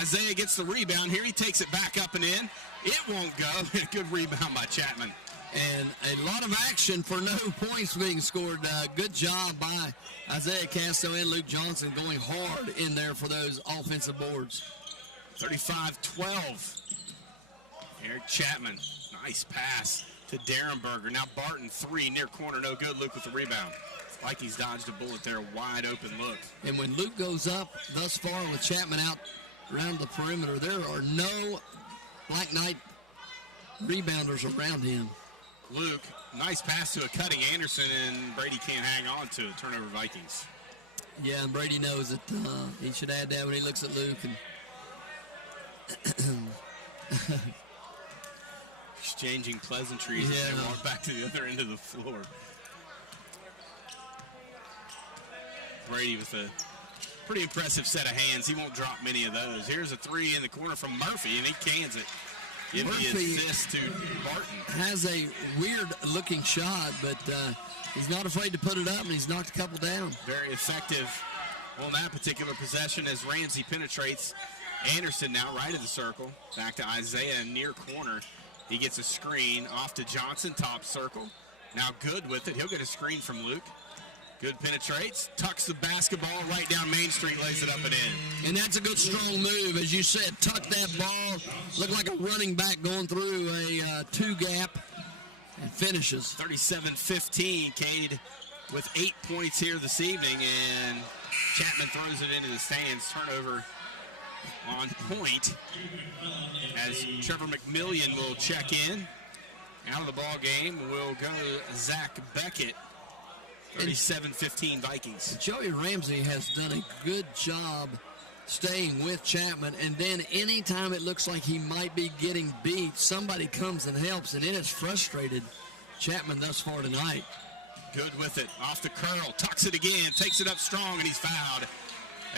Isaiah gets the rebound here. He takes it back up and in. It won't go. Good rebound by Chapman. And a lot of action for no points being scored. Good job by Isaiah Casto and Luke Johnson going hard in there for those offensive boards. 35-12. Eric Chapman, nice pass to Derenberger. Now Barton, three, near corner, no good. Luke with the rebound. Vikings dodged a bullet there, wide open look. And when Luke goes up thus far with Chapman out around the perimeter, there are no Black Knight rebounders around him. Luke, nice pass to a cutting Anderson, and Brady can't hang on to it. Turnover Vikings. Yeah, and Brady knows that he should add that when he looks at Luke. And exchanging pleasantries as they walk back to the other end of the floor. Brady with a pretty impressive set of hands. He won't drop many of those. Here's a three in the corner from Murphy, and he cans it. Give the assist to Barton. Has a weird-looking shot, but he's not afraid to put it up, and he's knocked a couple down. Very effective on that particular possession as Ramsey penetrates. Anderson now right of the circle. Back to Isaiah near corner. He gets a screen off to Johnson, top circle. Now Good with it. He'll get a screen from Luke. Good penetrates, tucks the basketball right down Main Street, lays it up and in. And that's a good, strong move. As you said, tuck that ball. Look like a running back going through a two-gap and finishes. 37-15, Cade with 8 points here this evening, and Chapman throws it into the stands. Turnover on point as Trevor McMillian will check in. Out of the ball game will go Zach Beckett. 37-15 Vikings. Joey Ramsey has done a good job staying with Chapman, and then anytime it looks like he might be getting beat, somebody comes and helps, and it has frustrated Chapman thus far tonight. Good with it. Off the curl. Tucks it again. Takes it up strong, and he's fouled.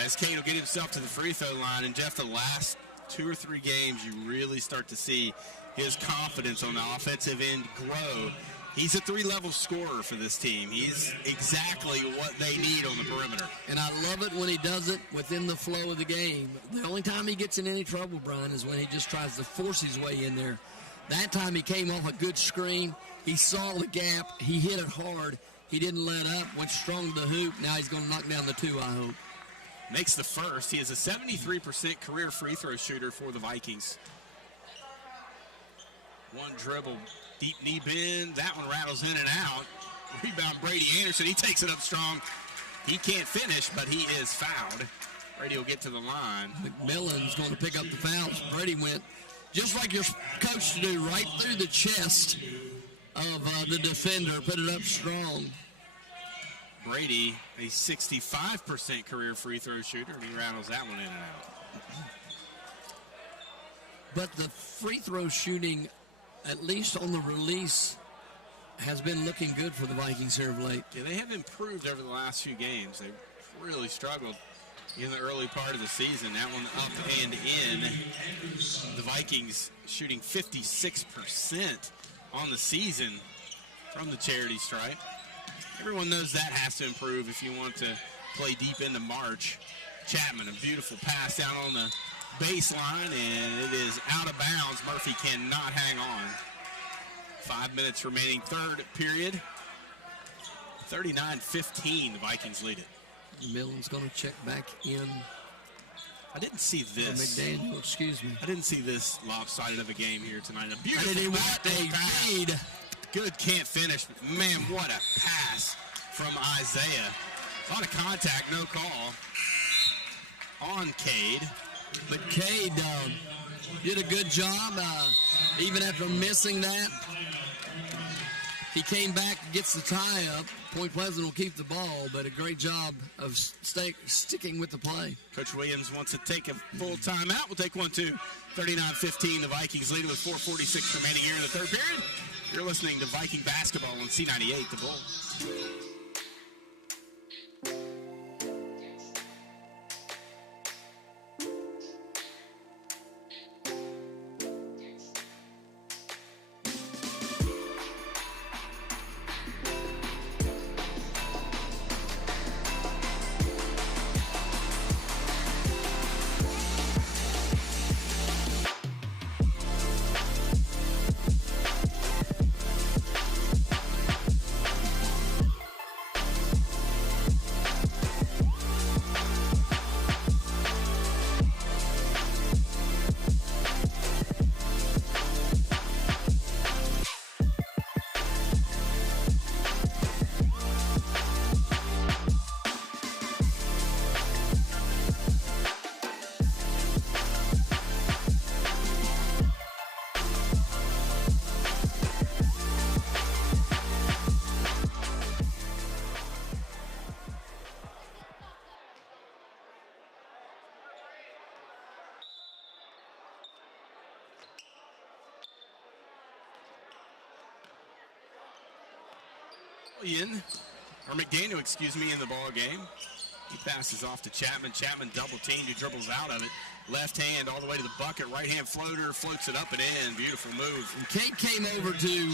As Cade will get himself to the free throw line. And, Jeff, the last 2 or 3 games, you really start to see his confidence on the offensive end grow. He's a 3-level scorer for this team. He's exactly what they need on the perimeter. And I love it when he does it within the flow of the game. The only time he gets in any trouble, Brian, is when he just tries to force his way in there. That time he came off a good screen. He saw the gap. He hit it hard. He didn't let up, went strong to the hoop. Now he's going to knock down the 2, I hope. Makes the first. He is a 73% career free throw shooter for the Vikings. One dribble. Deep knee bend. That one rattles in and out. Rebound Brady Anderson. He takes it up strong. He can't finish, but he is fouled. Brady will get to the line. McMillan's going to pick up the fouls. Brady went just like your coach to do, right through the chest of the defender. Put it up strong. Brady, a 65% career free throw shooter, and he rattles that one in and out. But the free throw shooting, at least on the release, has been looking good for the Vikings here of late. Yeah, they have improved over the last few games. They've really struggled in the early part of the season. That one up and in. The Vikings shooting 56% on the season from the charity stripe. Everyone knows that has to improve if you want to play deep into March. Chapman, a beautiful pass down on the baseline, and it is out of bounds. Murphy cannot hang on. 5 minutes remaining, third period. 39-15, the Vikings lead it. Millen's going to check back in. I didn't see this. McDaniel, excuse me. I didn't see this lopsided of a game here tonight. A beautiful lead. Good, can't finish. Man, what a pass from Isaiah. A lot of contact, no call on Cade. But Cade did a good job, even after missing that. He came back, gets the tie up. Point Pleasant will keep the ball, but a great job of sticking with the play. Coach Williams wants to take a full timeout. We'll take one, too. 39-15, the Vikings lead with 4:46 remaining here in the third period. You're listening to Viking Basketball on C98, The Bull. McDaniel, in the ball game. He passes off to Chapman. Chapman double teamed. He dribbles out of it. Left hand all the way to the bucket. Right hand floater, floats it up and in. Beautiful move. And Kate came over to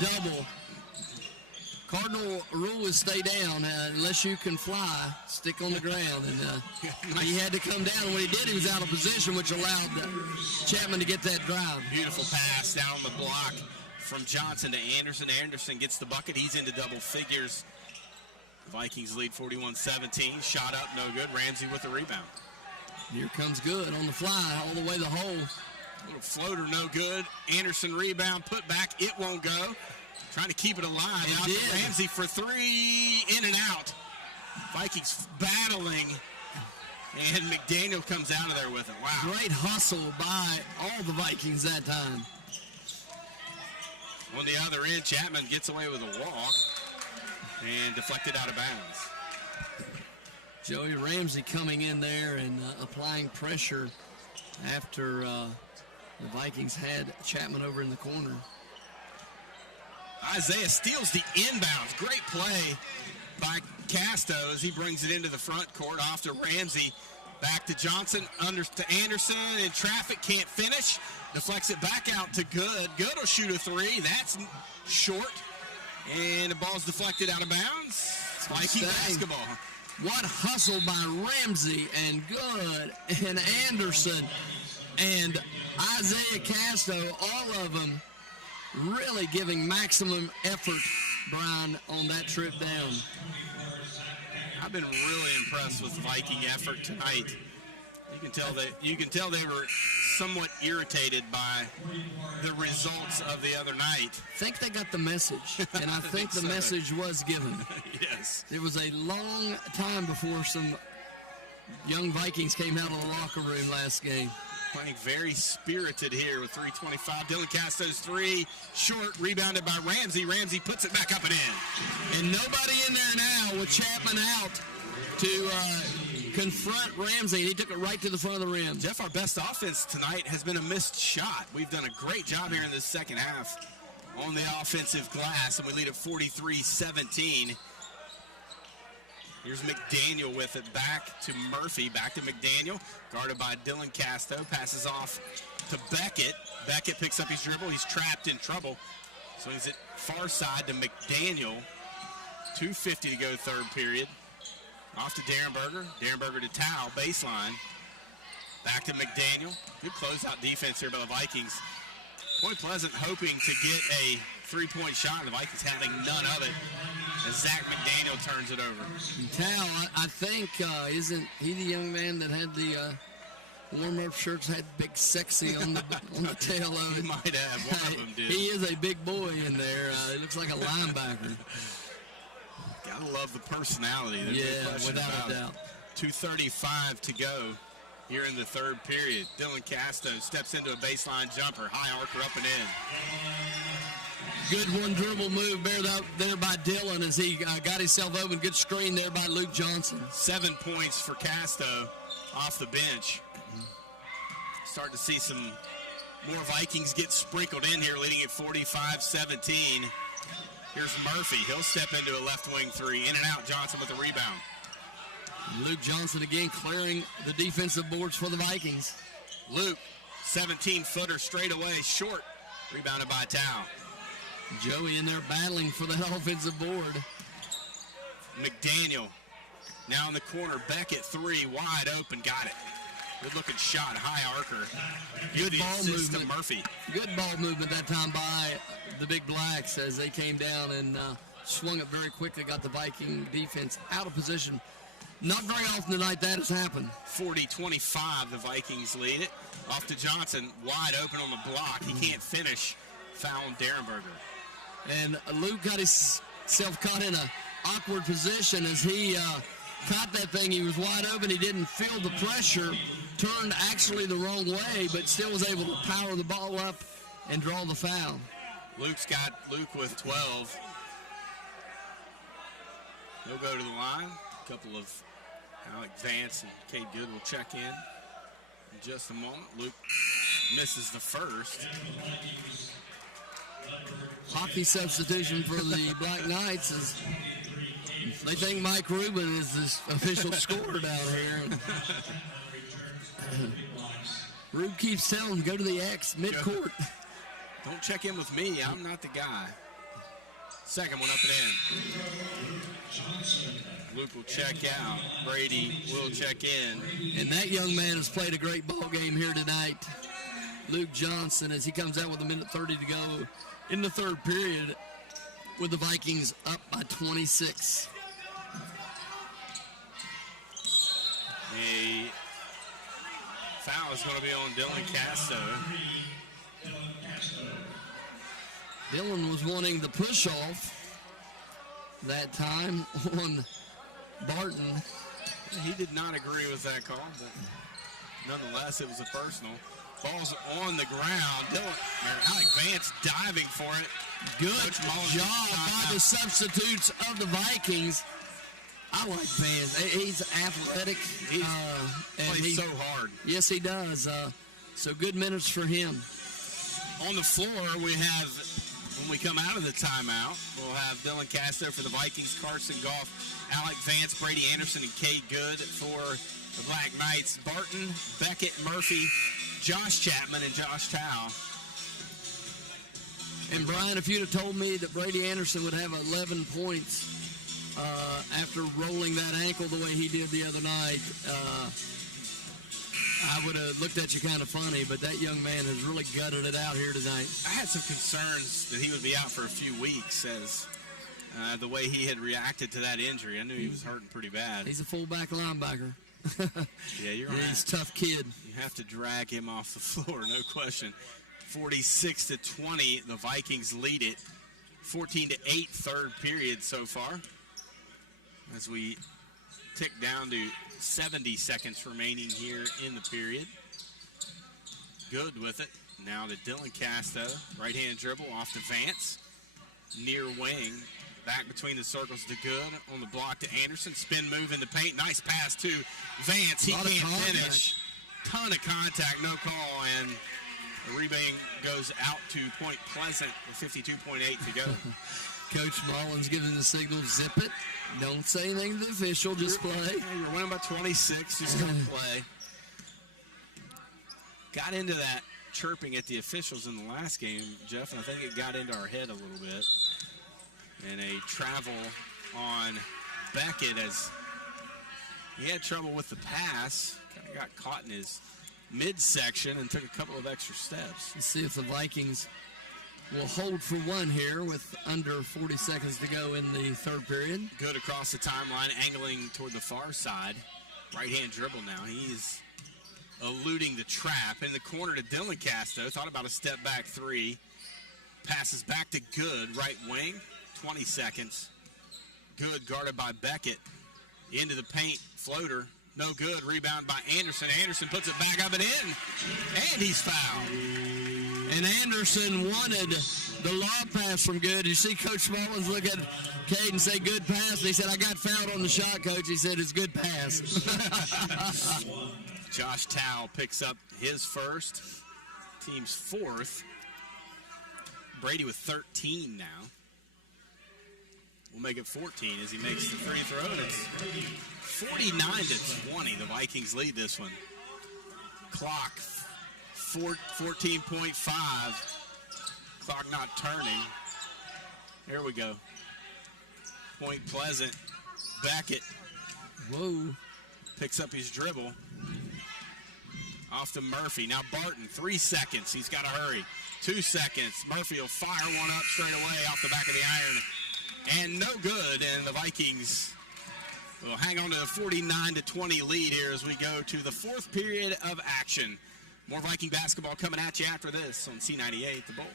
double. Cardinal rule is stay down. Unless you can fly, stick on the ground. And he had to come down. And when he did, he was out of position, which allowed Chapman to get that drive. Beautiful pass down the block from Johnson to Anderson. Anderson gets the bucket. He's into double figures. Vikings lead 41-17. Shot up, no good. Ramsey with the rebound. Here comes Good on the fly, all the way to the hole. Little floater, no good. Anderson rebound, put back. It won't go. Trying to keep it alive. Out to Ramsey for three, in and out. Vikings battling, and McDaniel comes out of there with it. Wow. Great hustle by all the Vikings that time. On the other end, Chapman gets away with a walk and deflected out of bounds. Joey Ramsey coming in there and applying pressure after the Vikings had Chapman over in the corner. Isaiah steals the inbounds. Great play by Casto as he brings it into the front court. Off to Ramsey. Back to Johnson. Under to Anderson. In traffic. Can't finish. Deflects it back out to Good. Good will shoot a three. That's short. And the ball's deflected out of bounds. Viking basketball. What hustle by Ramsey and Good and Anderson and Isaiah Casto. All of them really giving maximum effort, Brian, on that trip down. I've been really impressed with the Viking effort tonight. You can tell they were somewhat irritated by the results of the other night. I think they got the message, and I think the message was given. Yes. It was a long time before some young Vikings came out of the locker room last game. Playing very spirited here with 3:25. Dylan Casto's three, short, rebounded by Ramsey. Ramsey puts it back up and in. And nobody in there now with Chapman out to confront Ramsey. He took it right to the front of the rim. Jeff, our best offense tonight has been a missed shot. We've done a great job here in the second half on the offensive glass, and we lead at 43-17. Here's McDaniel with it back to Murphy, back to McDaniel, guarded by Dylan Casto, passes off to Beckett. Beckett picks up his dribble. He's trapped in trouble. Swings it far side to McDaniel. 2:50 to go third period. Off to Derenberger. Derenberger to Tao, baseline. Back to McDaniel. Good closeout defense here by the Vikings. Point Pleasant hoping to get a three-point shot, and the Vikings having none of it as Zach McDaniel turns it over. And Tao, I think, isn't he the young man that had the warm-up shirts, had Big Sexy on the tail of it? He might have. One of them did. He is a big boy in there. He looks like a linebacker. Gotta love the personality. There's no question without a doubt. 2:35 to go here in the third period. Dylan Casto steps into a baseline jumper. High archer up and in. Good one dribble move there by Dylan as he got himself open. Good screen there by Luke Johnson. 7 points for Casto off the bench. Starting to see some More Vikings get sprinkled in here, leading at 45-17. Here's Murphy. He'll step into a left wing three. In and out, Johnson with the rebound. Luke Johnson again clearing the defensive boards for the Vikings. Luke, 17-footer straight away, short. Rebounded by Tao. Joey in there battling for that offensive board. McDaniel now in the corner. Beckett, three, wide open, got it. Good looking shot, high archer. Good ball movement. To Murphy. Good ball movement that time by the Big Blacks as they came down and swung it very quickly, got the Viking defense out of position. Not very often tonight that has happened. 40-25, the Vikings lead it. Off to Johnson, wide open on the block. He can't finish. Foul on Derenberger. And Luke got himself caught in an awkward position as he caught that thing. He was wide open. He didn't feel the pressure. Turned actually the wrong way, but still was able to power the ball up and draw the foul. Luke with 12. He'll go to the line. A couple of Alec Vance and Cade Good will check in just a moment. Luke misses the first. Hockey substitution for the Black Knights is they think Mike Rubin is this official scorer down here. Rube keeps telling him, go to the X, midcourt. Don't check in with me. I'm not the guy. Second one up and in. Luke will check out. Brady will check in. And that young man has played a great ball game here tonight. Luke Johnson, as he comes out with 1:30 to go in the third period with the Vikings up by 26. A foul is going to be on Dylan Casto. Dylan was wanting the push-off that time on Barton. He did not agree with that call, but nonetheless, it was a personal. Ball's on the ground. Alec Vance diving for it. Good job by the substitutes of the Vikings. I like Vance. He's athletic. He plays so hard. Yes, he does. So good minutes for him. On the floor, we have, when we come out of the timeout, we'll have Dylan Casto for the Vikings, Carson Goff, Alec Vance, Brady Anderson, and Cade Good for the Black Knights. Barton, Beckett, Murphy, Josh Chapman, and Josh Tao. And Brian, if you'd have told me that Brady Anderson would have 11 points after rolling that ankle the way he did the other night, I would have looked at you kind of funny, but that young man has really gutted it out here tonight. I had some concerns that he would be out for a few weeks as the way he had reacted to that injury. I knew he was hurting pretty bad. He's a fullback linebacker. Yeah, you're right. He's a tough kid. You have to drag him off the floor, no question. 46-20, the Vikings lead it. 14-8 third period so far. As we tick down to 70 seconds remaining here in the period. Good with it. Now to Dylan Casto. Right-hand dribble off to Vance. Near wing. Back between the circles to Good. On the block to Anderson. Spin move in the paint. Nice pass to Vance. He can't finish. Ton of contact. No call. And the rebound goes out to Point Pleasant with 52.8 to go. Coach Mullins giving the signal, zip it. Don't say anything to the official, just play. Yeah, you're winning by 26, just don't play. Got into that chirping at the officials in the last game, Jeff, and I think it got into our head a little bit. And a travel on Beckett as he had trouble with the pass. Kind of got caught in his midsection and took a couple of extra steps. Let's see if the Vikings will hold for one here with under 40 seconds to go in the third period. Good across the timeline, angling toward the far side. Right-hand dribble now. He's eluding the trap. In the corner to Dylan Casto. Thought about a step-back three. Passes back to Good, right wing. 20 seconds. Good guarded by Beckett. Into the paint, floater. No good. Rebound by Anderson. Anderson puts it back up and in. And he's fouled. And Anderson wanted the lob pass from Good. You see Coach Mullins look at Cade and say, good pass. And he said, I got fouled on the shot, Coach. He said, it's good pass. Josh Tao picks up his first. Team's fourth. Brady with 13 now. We'll make it 14 as he makes the free throw, and it's 49-20. The Vikings lead this one. Clock, 14.5. Clock not turning. There we go. Point Pleasant. Beckett. Whoa. Picks up his dribble. Off to Murphy. Now Barton, 3 seconds. He's got to hurry. 2 seconds. Murphy will fire one up straight away off the back of the iron. And no good. And the Vikings will hang on to a 49-20 lead here as we go to the fourth period of action. More Viking basketball coming at you after this on C98, The Bull.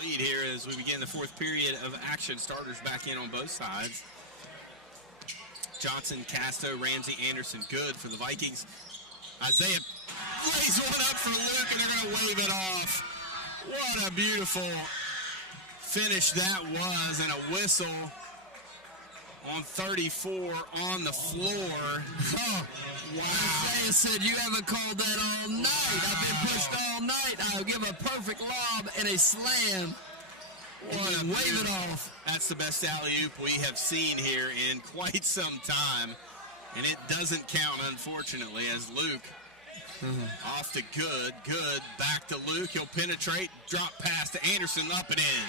Lead here as we begin the fourth period of action. Starters back in on both sides. Johnson, Casto, Ramsey, Anderson, good for the Vikings. Isaiah lays one up for Luke, and they're going to wave it off. What a beautiful finish that was, and a whistle on 34 on the floor. Oh, wow. Isaiah said, you haven't called that all night. I've been pushed all night. I'll give a perfect lob and a slam. What a wave it off. That's the best alley-oop we have seen here in quite some time. And it doesn't count, unfortunately, as Luke off to good. Back to Luke. He'll penetrate. Drop pass to Anderson, up and in.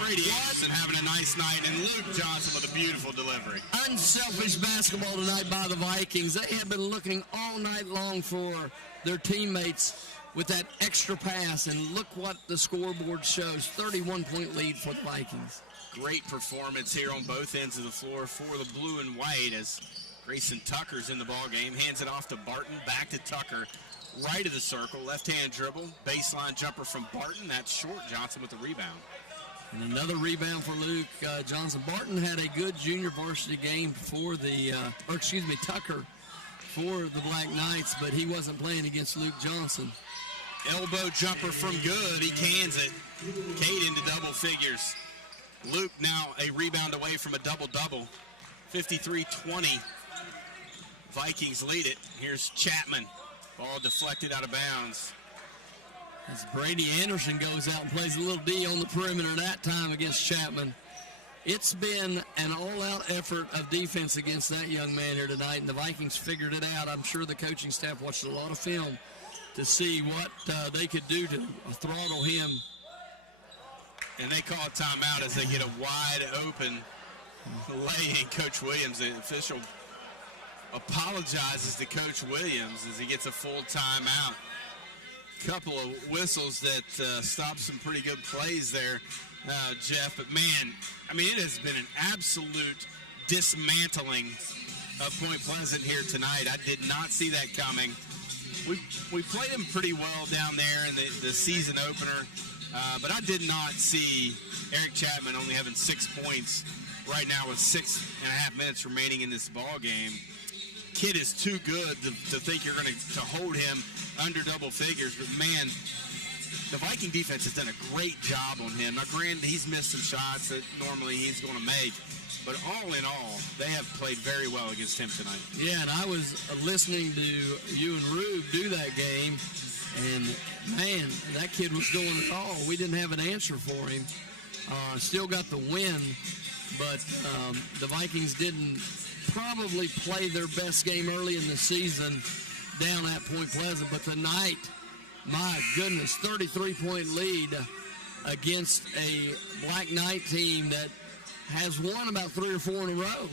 Brady Anderson having a nice night, and Luke Johnson with a beautiful delivery. Unselfish basketball tonight by the Vikings. They have been looking all night long for their teammates with that extra pass, and look what the scoreboard shows. 31-point lead for the Vikings. Great performance here on both ends of the floor for the blue and white as Grayson Tucker's in the ballgame. Hands it off to Barton, back to Tucker. Right of the circle, left-hand dribble. Baseline jumper from Barton. That's short. Johnson with the rebound. And another rebound for Luke Johnson. Barton had a good junior varsity game for the, Tucker for the Black Knights, but he wasn't playing against Luke Johnson. Elbow jumper from good. He cans it. Cade into double figures. Luke now a rebound away from a double-double. 53-20. Vikings lead it. Here's Chapman. Ball deflected out of bounds. As Brady Anderson goes out and plays a little D on the perimeter that time against Chapman. It's been an all-out effort of defense against that young man here tonight, and the Vikings figured it out. I'm sure the coaching staff watched a lot of film to see what they could do to throttle him. And they call a timeout as they get a wide open lay. Coach Williams, the official, apologizes to Coach Williams as he gets a full timeout. Couple of whistles that stopped some pretty good plays there, Jeff. But, man, I mean, it has been an absolute dismantling of Point Pleasant here tonight. I did not see that coming. We played them pretty well down there in the season opener, but I did not see Eric Chapman only having 6 points right now with 6.5 minutes remaining in this ball game. Kid is too good to think you're going to hold him under double figures. But, man, the Viking defense has done a great job on him. Now, granted, he's missed some shots that normally he's going to make. But all in all, they have played very well against him tonight. Yeah, and I was listening to you and Rube do that game, And, man, that kid was doing it all. We didn't have an answer for him. Still got the win, but the Vikings didn't probably play their best game early in the season down at Point Pleasant. But tonight, my goodness, 33-point lead against a Black Knight team that has won about 3 or 4 in a row.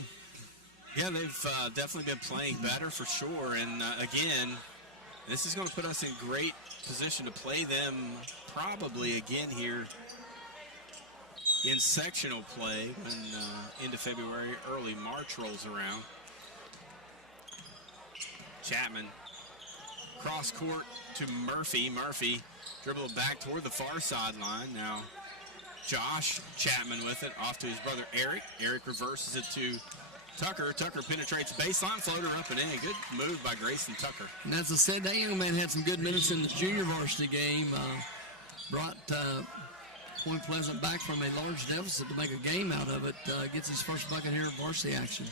Yeah, they've definitely been playing better for sure. And, again, this is going to put us in great position to play them probably again here in sectional play when into February, early March rolls around. Chapman, cross court to Murphy. Murphy dribbled back toward the far sideline. Now Josh Chapman with it, off to his brother Eric. Eric reverses it to Tucker. Tucker penetrates baseline, floater up and in. Good move by Grayson Tucker. And as I said, that young man had some good minutes in the junior varsity game. Brought Point Pleasant back from a large deficit to make a game out of it. Gets his first bucket here in varsity action.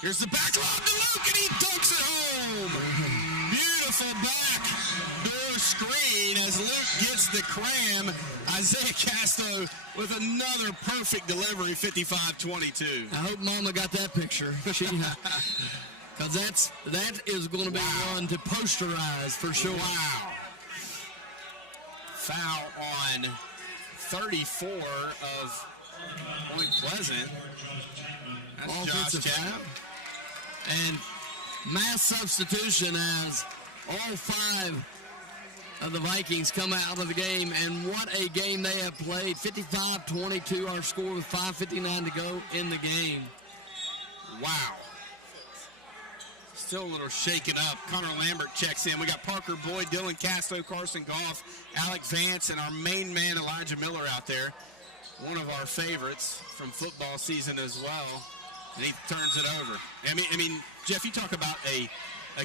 Here's the back lob to Luke, and he dunks it home. Beautiful back door screen as Luke gets the cram. Isaiah Casto with another perfect delivery, 55-22. I hope Mama got that picture. Because that is going to be one to posterize for sure. Wow. Foul on 34 of Point Pleasant. That's Offensive Josh Chapman. foul. And mass substitution as all 5 of the Vikings come out of the game. And what a game they have played. 55-22 our score with 5:59 to go in the game. Wow. Still a little shaken up. Connor Lambert checks in. We got Parker Boyd, Dylan Casto, Carson Goff, Alec Vance, and our main man Elijah Miller out there. One of our favorites from football season as well. And he turns it over. I mean, Jeff, you talk about a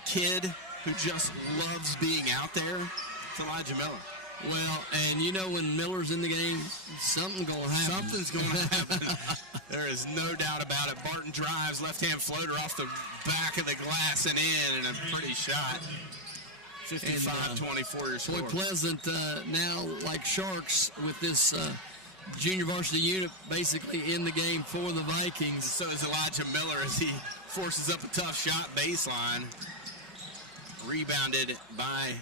kid who just loves being out there. It's Elijah Miller. Well, and you know when Miller's in the game, something's going to happen. Something's going to happen. There is no doubt about it. Barton drives, left-hand floater off the back of the glass and in, and a pretty shot. 55-24 your score. Point Pleasant now, like Sharks, with this junior varsity unit basically in the game for the Vikings. So is Elijah Miller as he forces up a tough shot baseline. Rebounded by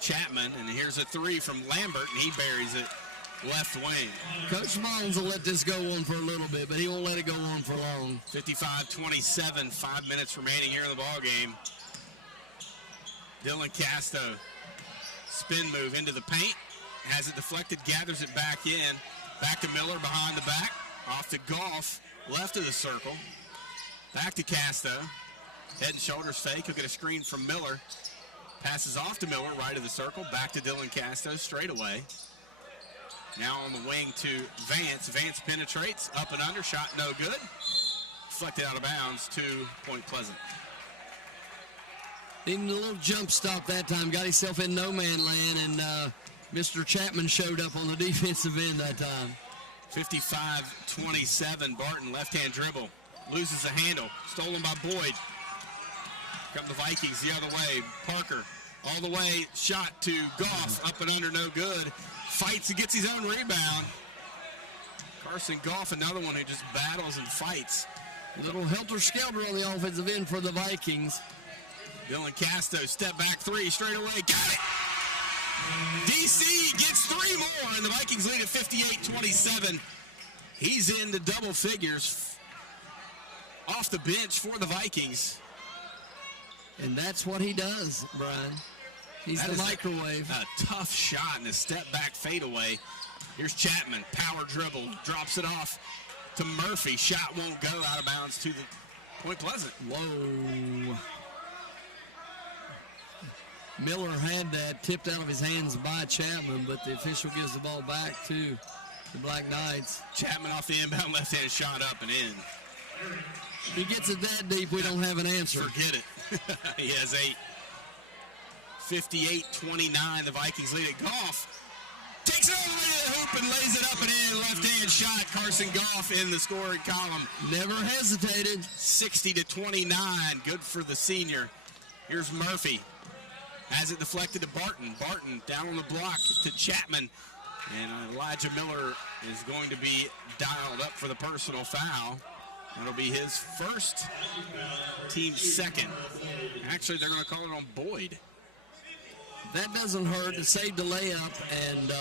Chapman, and here's a 3 from Lambert, and he buries it left wing. Coach Mullins will let this go on for a little bit, but he won't let it go on for long. 55-27, 5 minutes remaining here in the ball game. Dylan Casto, spin move into the paint, has it deflected, gathers it back in. Back to Miller behind the back, off to Goff, left of the circle. Back to Casto, head and shoulders fake. He'll get a screen from Miller. Passes off to Miller, right of the circle. Back to Dylan Casto, straight away. Now on the wing to Vance. Vance penetrates, up and under, shot no good. Deflected out of bounds to Point Pleasant. Needing a little jump stop that time. Got himself in no man land, and Mr. Chapman showed up on the defensive end that time. 55-27, Barton, left-hand dribble. Loses the handle, stolen by Boyd. Come the Vikings the other way. Parker all the way, shot to Goff, up and under, no good. Fights and gets his own rebound. Carson Goff, another one who just battles and fights. A little helter-skelter on the offensive end for the Vikings. Dylan Casto, step back 3, straight away, got it! DC gets 3 more, and the Vikings lead at 58-27. He's into double figures off the bench for the Vikings. And that's what he does, Brian. He's the microwave. A tough shot and a step-back fadeaway. Here's Chapman, power dribble, drops it off to Murphy. Shot won't go, out of bounds to the Point Pleasant. Whoa. Miller had that tipped out of his hands by Chapman, but the official gives the ball back to the Black Knights. Chapman off the inbound left-hand shot up and in. He gets it that deep, we don't have an answer. Forget it. He has 8. 58-29, the Vikings lead it. Goff takes it all the way to the hoop and lays it up and in. Left-hand shot, Carson Goff in the scoring column. Never hesitated. 60-29, good for the senior. Here's Murphy. Has it deflected to Barton. Barton down on the block to Chapman. And Elijah Miller is going to be dialed up for the personal foul. That'll be his first, team's second. Actually, they're going to call it on Boyd. That doesn't hurt. It saved the layup, and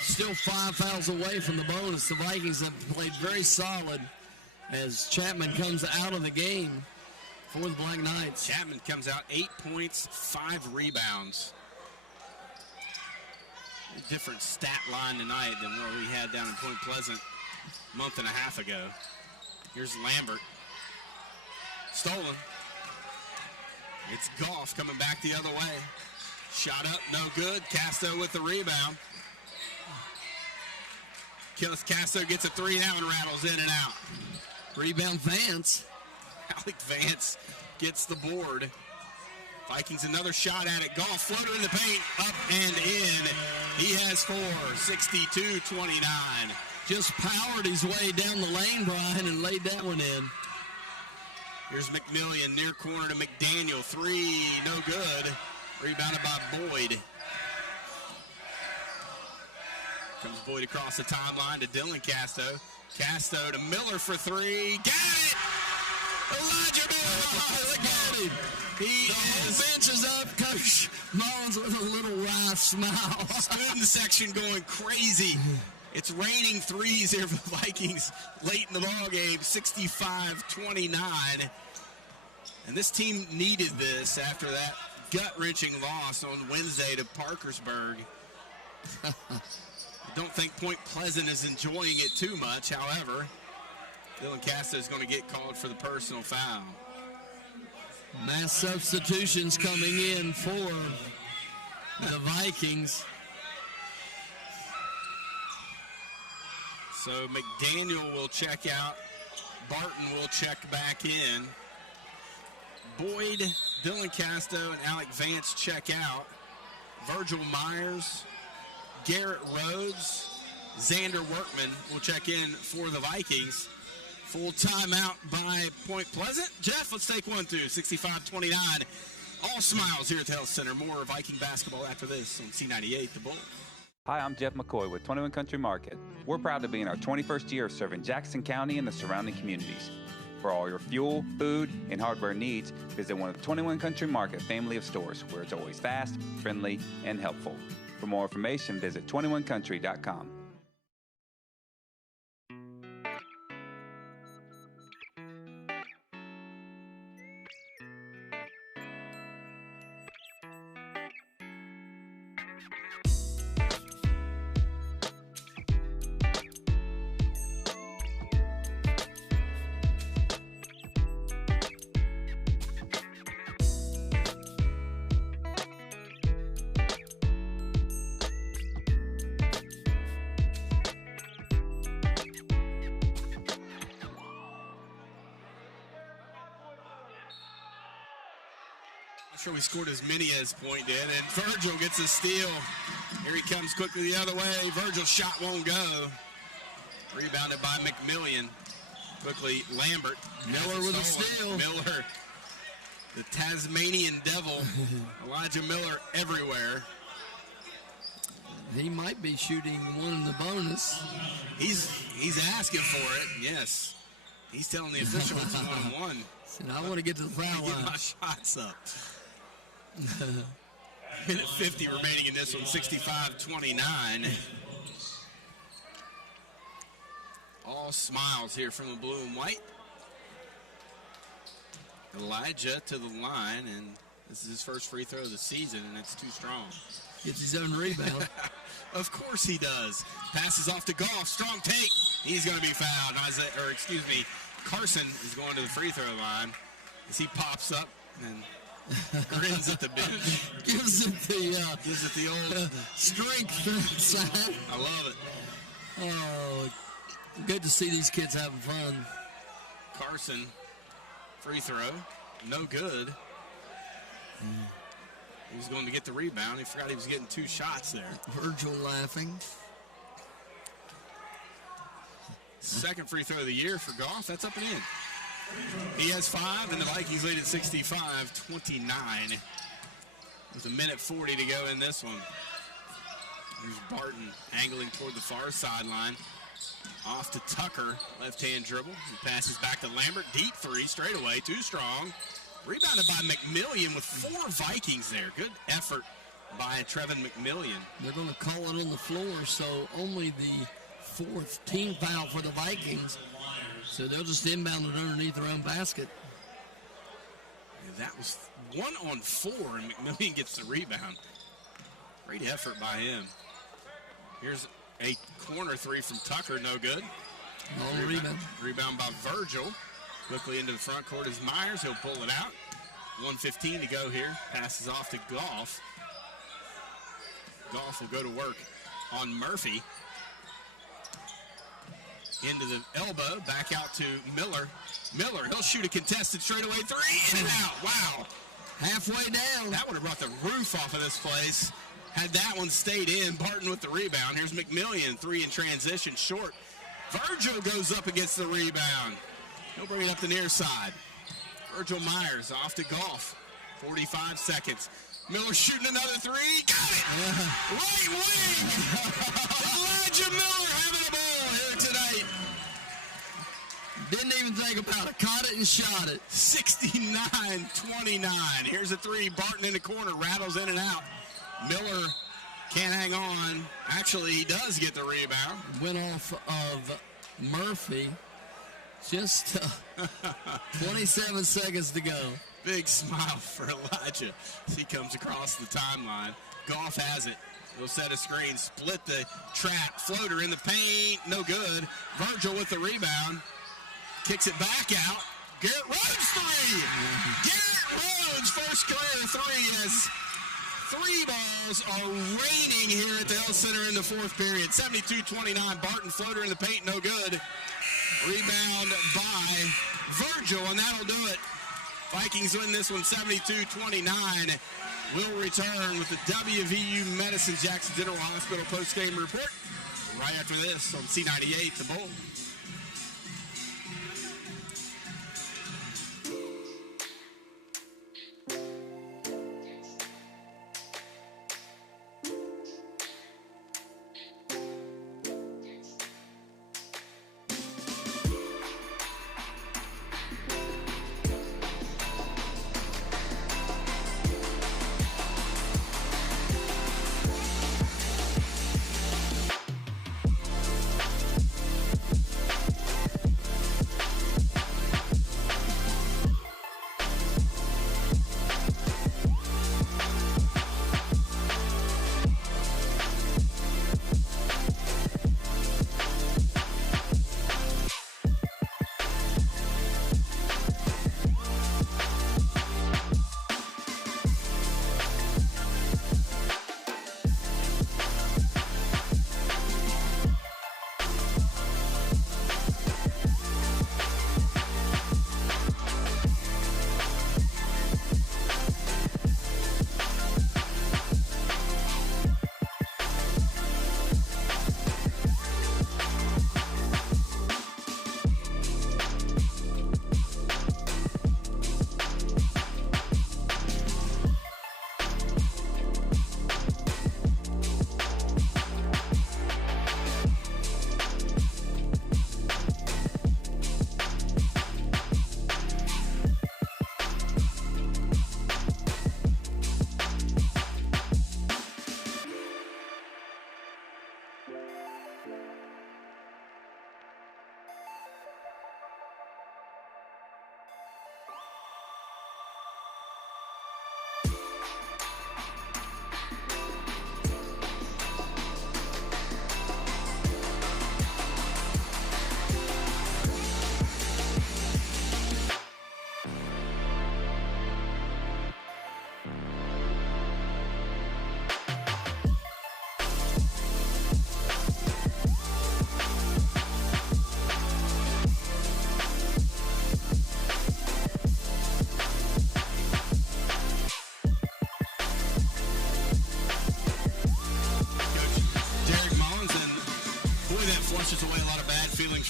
still 5 fouls away from the bonus. The Vikings have played very solid as Chapman comes out of the game for the Black Knights. Chapman comes out 8 points, 5 rebounds. A different stat line tonight than what we had down in Point Pleasant a month and a half ago. Here's Lambert. Stolen. It's Goff coming back the other way. Shot up, no good. Casto with the rebound. Casto gets a three now and rattles in and out. Rebound Vance. Alec Vance gets the board. Vikings another shot at it. Goff floater in the paint, up and in. He has 4, 62-29. Just powered his way down the lane, Brian, and laid that one in. Here's McMillian, near corner to McDaniel. 3, no good. Rebounded by Boyd. Comes Boyd across the timeline to Dylan Casto. Casto to Miller for 3. Got it! Elijah Miller! Got it! The whole bench is up. Coach Mullins with a little wry smile. Student section going crazy. It's raining threes here for the Vikings late in the ball game, 65-29. And this team needed this after that gut-wrenching loss on Wednesday to Parkersburg. I don't think Point Pleasant is enjoying it too much. However, Dylan Casto is going to get called for the personal foul. Mass substitutions coming in for the Vikings. So McDaniel will check out. Barton will check back in. Boyd, Dylan Casto, and Alec Vance check out. Virgil Myers, Garrett Rhodes, Xander Workman will check in for the Vikings. Full timeout by Point Pleasant. Jeff, let's take one through. 65-29. All smiles here at the Health Center. More Viking basketball after this on C98, The Bull. Hi, I'm Jeff McCoy with 21 Country Market. We're proud to be in our 21st year of serving Jackson County and the surrounding communities. For all your fuel, food, and hardware needs, visit one of the 21 Country Market family of stores where it's always fast, friendly, and helpful. For more information, visit 21country.com. Sure we scored as many as Point did, and Virgil gets a steal. Here he comes quickly the other way. Virgil's shot won't go. Rebounded by McMillian. Quickly, Lambert. Miller with a steal. Miller, the Tasmanian devil. Elijah Miller everywhere. He might be shooting one in the bonus. He's asking for it, yes. He's telling the official it's 1-1. I want to get to the foul line. Get my shots up. Minute 50 remaining in this one, 65-29. All smiles here from the blue and white. Elijah to the line, and this is his first free throw of the season, and it's too strong. Gets his own rebound. Of course he does. Passes off to Goff. Strong take. He's going to be fouled. Carson is going to the free throw line as he pops up and grins at the bench. Gives it the old strength sign. I love it. Oh, good to see these kids having fun. Carson, free throw, no good. He was going to get the rebound. He forgot he was getting 2 shots there. Virgil laughing. Second free throw of the year for Goff. That's up and in. He has 5, and the Vikings lead at 65-29. With 1:40 to go in this one. There's Barton angling toward the far sideline. Off to Tucker, left-hand dribble. He passes back to Lambert, deep three, straight away, too strong. Rebounded by McMillian with 4 Vikings there. Good effort by Trevin McMillian. They're going to call it on the floor, so only the 4th team foul for the Vikings. So they'll just inbound it underneath their own basket. And that was 1 on 4, and McMillian gets the rebound. Great effort by him. Here's a corner three from Tucker, no good. No rebound. Rebound by Virgil. Quickly into the front court is Myers. He'll pull it out. 1:15 to go here. Passes off to Goff. Goff will go to work on Murphy. Into the elbow. Back out to Miller. Miller, he'll shoot a contested straightaway three. In and out. Wow. Halfway down. That would have brought the roof off of this place. Had that one stayed in. Barton with the rebound. Here's McMillian. 3 in transition. Short. Virgil goes up against the rebound. He'll bring it up the near side. Virgil Myers off to Goff. 45 seconds. Miller shooting another 3. Got it! Right wing! Elijah Miller having a ball here tonight. Didn't even think about it. Caught it and shot it. 69-29. Here's a 3. Barton in the corner. Rattles in and out. Miller can't hang on. Actually, he does get the rebound. Went off of Murphy. Just 27 seconds to go. Big smile for Elijah as he comes across the timeline. Goff has it. He'll set a screen, split the trap, floater in the paint, no good. Virgil with the rebound, kicks it back out. Garrett Rhodes 3! Garrett Rhodes, first career 3 as 3 balls are raining here at the Hill Center in the 4th period. 72-29, Barton floater in the paint, no good. Rebound by Virgil, and that'll do it. Vikings win this one 72-29. We'll return with the WVU Medicine Jackson General Hospital post-game report right after this on C98, The Bull.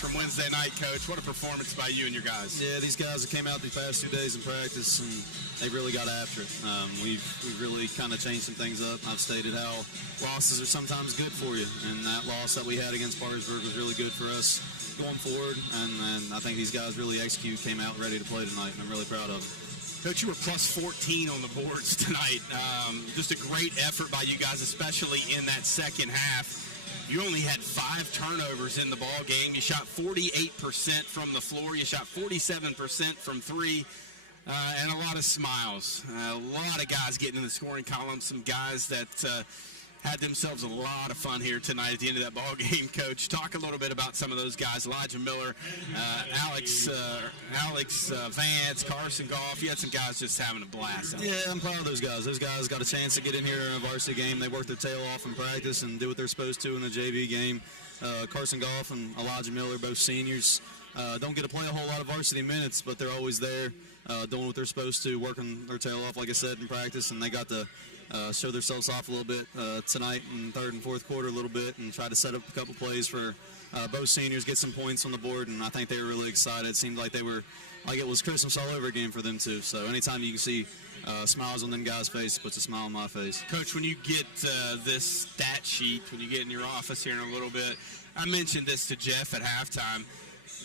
from Wednesday night, Coach. What a performance by you and your guys. Yeah, these guys that came out these past 2 days in practice, and they really got after it. We've really kind of changed some things up. I've stated how losses are sometimes good for you, and that loss that we had against Parkersburg was really good for us going forward, and I think these guys really came out ready to play tonight, and I'm really proud of them. Coach, you were plus 14 on the boards tonight. Just a great effort by you guys, especially in that second half. You only had 5 turnovers in the ball game. You shot 48% from the floor. You shot 47% from 3, and a lot of smiles. A lot of guys getting in the scoring column. Some guys that had themselves a lot of fun here tonight at the end of that ball game. Coach, talk a little bit about some of those guys. Elijah Miller, Alex Vance, Carson Goff. You had some guys just having a blast. Yeah, I'm proud of those guys. Those guys got a chance to get in here in a varsity game. They worked their tail off in practice and do what they're supposed to in the JV game. Carson Goff and Elijah Miller, both seniors, don't get to play a whole lot of varsity minutes, but they're always there doing what they're supposed to, working their tail off, like I said, in practice, and they got to show themselves off a little bit tonight in third and fourth quarter a little bit and try to set up a couple plays for both seniors, get some points on the board, and I think they were really excited. It seemed like it was Christmas all over again for them too. So anytime you can see smiles on them guys' face, it puts a smile on my face. Coach, when you get this stat sheet, when you get in your office here in a little bit, I mentioned this to Jeff at halftime.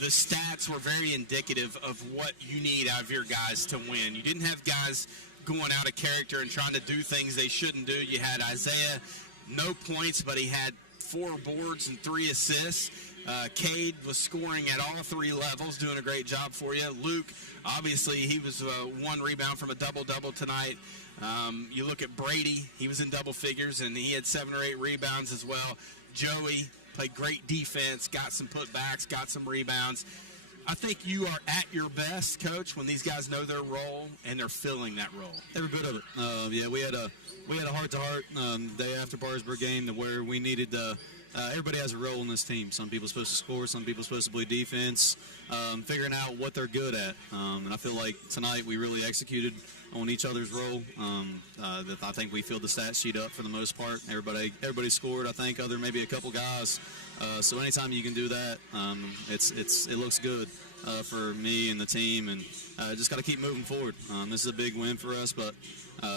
The stats were very indicative of what you need out of your guys to win. You didn't have guys going out of character and trying to do things they shouldn't do. You had Isaiah, no points, but he had 4 boards and 3 assists. Cade was scoring at all 3 levels, doing a great job for you. Luke, obviously, he was 1 rebound from a double-double tonight. You look at Brady, he was in double figures, and he had 7 or 8 rebounds as well. Joey played great defense, got some putbacks, got some rebounds. I think you are at your best, Coach, when these guys know their role and they're filling that role. Every bit of it. Yeah, we had a heart-to-heart day after Parkersburg game where we needed everybody has a role in this team. Some people are supposed to score, some people are supposed to play defense, figuring out what they're good at. And I feel like tonight we really executed on each other's role. I think we filled the stat sheet up for the most part. Everybody scored, I think, other maybe a couple guys. So anytime you can do that, it looks good for me and the team, and just got to keep moving forward. This is a big win for us, but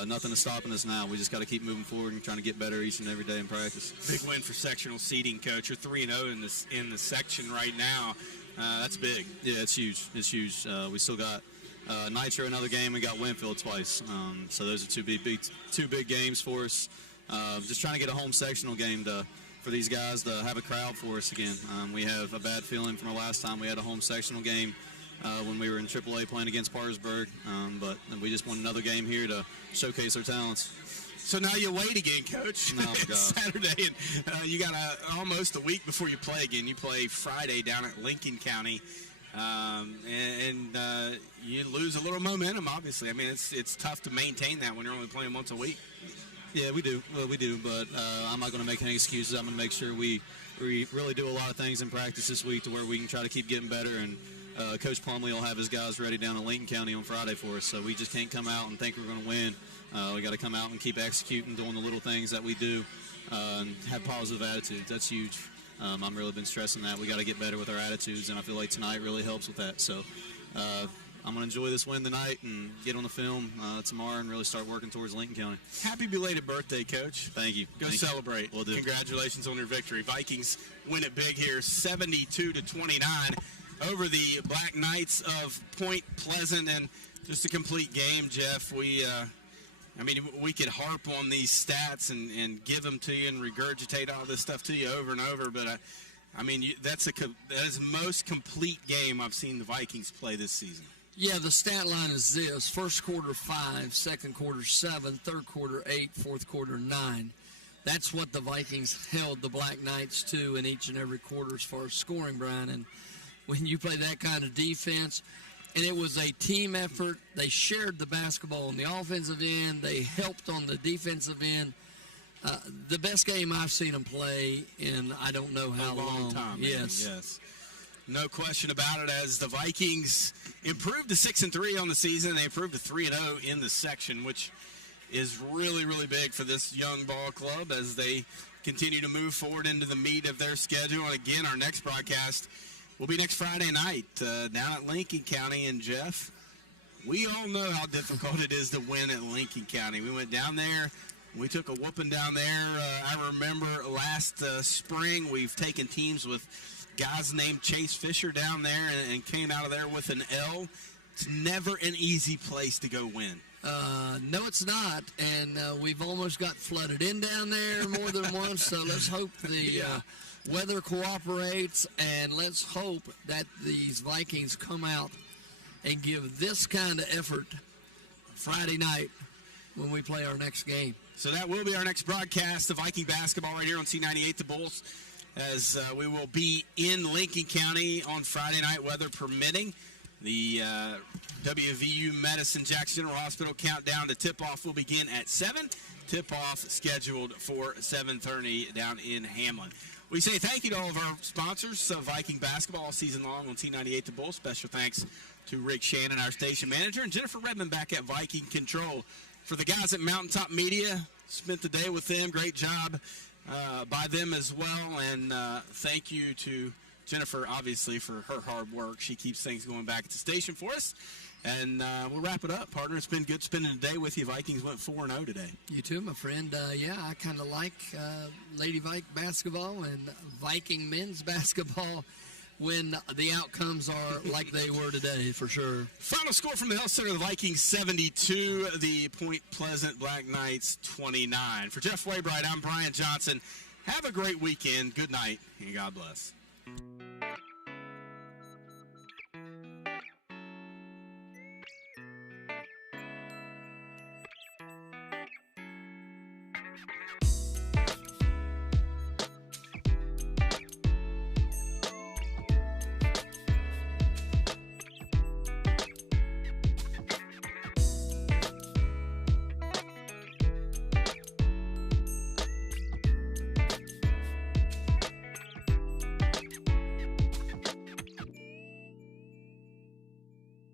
nothing is stopping us now. We just got to keep moving forward and trying to get better each and every day in practice. Big win for sectional seeding, Coach. You're 3-0 in the section right now. That's big. Yeah, it's huge. It's huge. We still got Nitro another game. We got Winfield twice. So those are two big games for us. Just trying to get a home sectional game for these guys to have a crowd for us again. We have a bad feeling from our last time we had a home sectional game when we were in AAA playing against Parkersburg, but we just want another game here to showcase our talents. So now you wait again, Coach. Oh, God. Saturday, and you got almost a week before you play again. You play Friday down at Lincoln County, and you lose a little momentum, obviously. I mean, it's tough to maintain that when you're only playing once a week. Yeah, we do. Well, we do, but I'm not going to make any excuses. I'm going to make sure we really do a lot of things in practice this week to where we can try to keep getting better, and Coach Plumley will have his guys ready down in Lincoln County on Friday for us, so we just can't come out and think we're going to win. We got to come out and keep executing, doing the little things that we do, and have positive attitudes. That's huge. I've really been stressing that. We got to get better with our attitudes, and I feel like tonight really helps with that. So I'm going to enjoy this win tonight and get on the film tomorrow and really start working towards Lincoln County. Happy belated birthday, Coach. Thank you. Go celebrate. We'll do. Congratulations on your victory. Vikings win it big here, 72-29 over the Black Knights of Point Pleasant, and just a complete game, Jeff. We could harp on these stats and give them to you and regurgitate all this stuff to you over and over, but that is the most complete game I've seen the Vikings play this season. Yeah, the stat line is this: first quarter 5, second quarter 7, third quarter 8, fourth quarter 9. That's what the Vikings held the Black Knights to in each and every quarter as far as scoring, Brian. And when you play that kind of defense, and it was a team effort, they shared the basketball on the offensive end, they helped on the defensive end. The best game I've seen them play in I don't know how long. Time. Yes. No question about it. As the Vikings improved to 6-3 on the season, they improved to 3-0 in the section, which is really, really big for this young ball club as they continue to move forward into the meat of their schedule. And again, our next broadcast will be next Friday night down at Lincoln County. And, Jeff, we all know how difficult it is to win at Lincoln County. We went down there. We took a whooping down there. I remember last spring we've taken teams with guys named Chase Fisher down there and came out of there with an L. It's never an easy place to go win. No, it's not, and we've almost got flooded in down there more than once, so let's hope the weather cooperates, and let's hope that these Vikings come out and give this kind of effort Friday night when we play our next game. So that will be our next broadcast of Viking basketball right here on C98 The Bulls, as we will be in Lincoln County on Friday night, weather permitting. The WVU Medicine Jackson General Hospital countdown to tip-off will begin at 7. Tip-off scheduled for 7:30 down in Hamlin. We say thank you to all of our sponsors of Viking basketball all season long on T98 The Bull. Special thanks to Rick Shannon, our station manager, and Jennifer Redmond back at Viking Control. For the guys at Mountaintop Media, spent the day with them. Great job by them as well. And thank you to Jennifer, obviously, for her hard work. She keeps things going back at the station for us. And we'll wrap it up, partner. It's been good spending the day with you. Vikings went 4-0 today. You too, my friend. I kind of like Lady Vike basketball and Viking men's basketball when the outcomes are like they were today, for sure. Final score from the Health Center, the Vikings 72, the Point Pleasant Black Knights 29. For Jeff Waybright, I'm Brian Johnson. Have a great weekend. Good night, and God bless.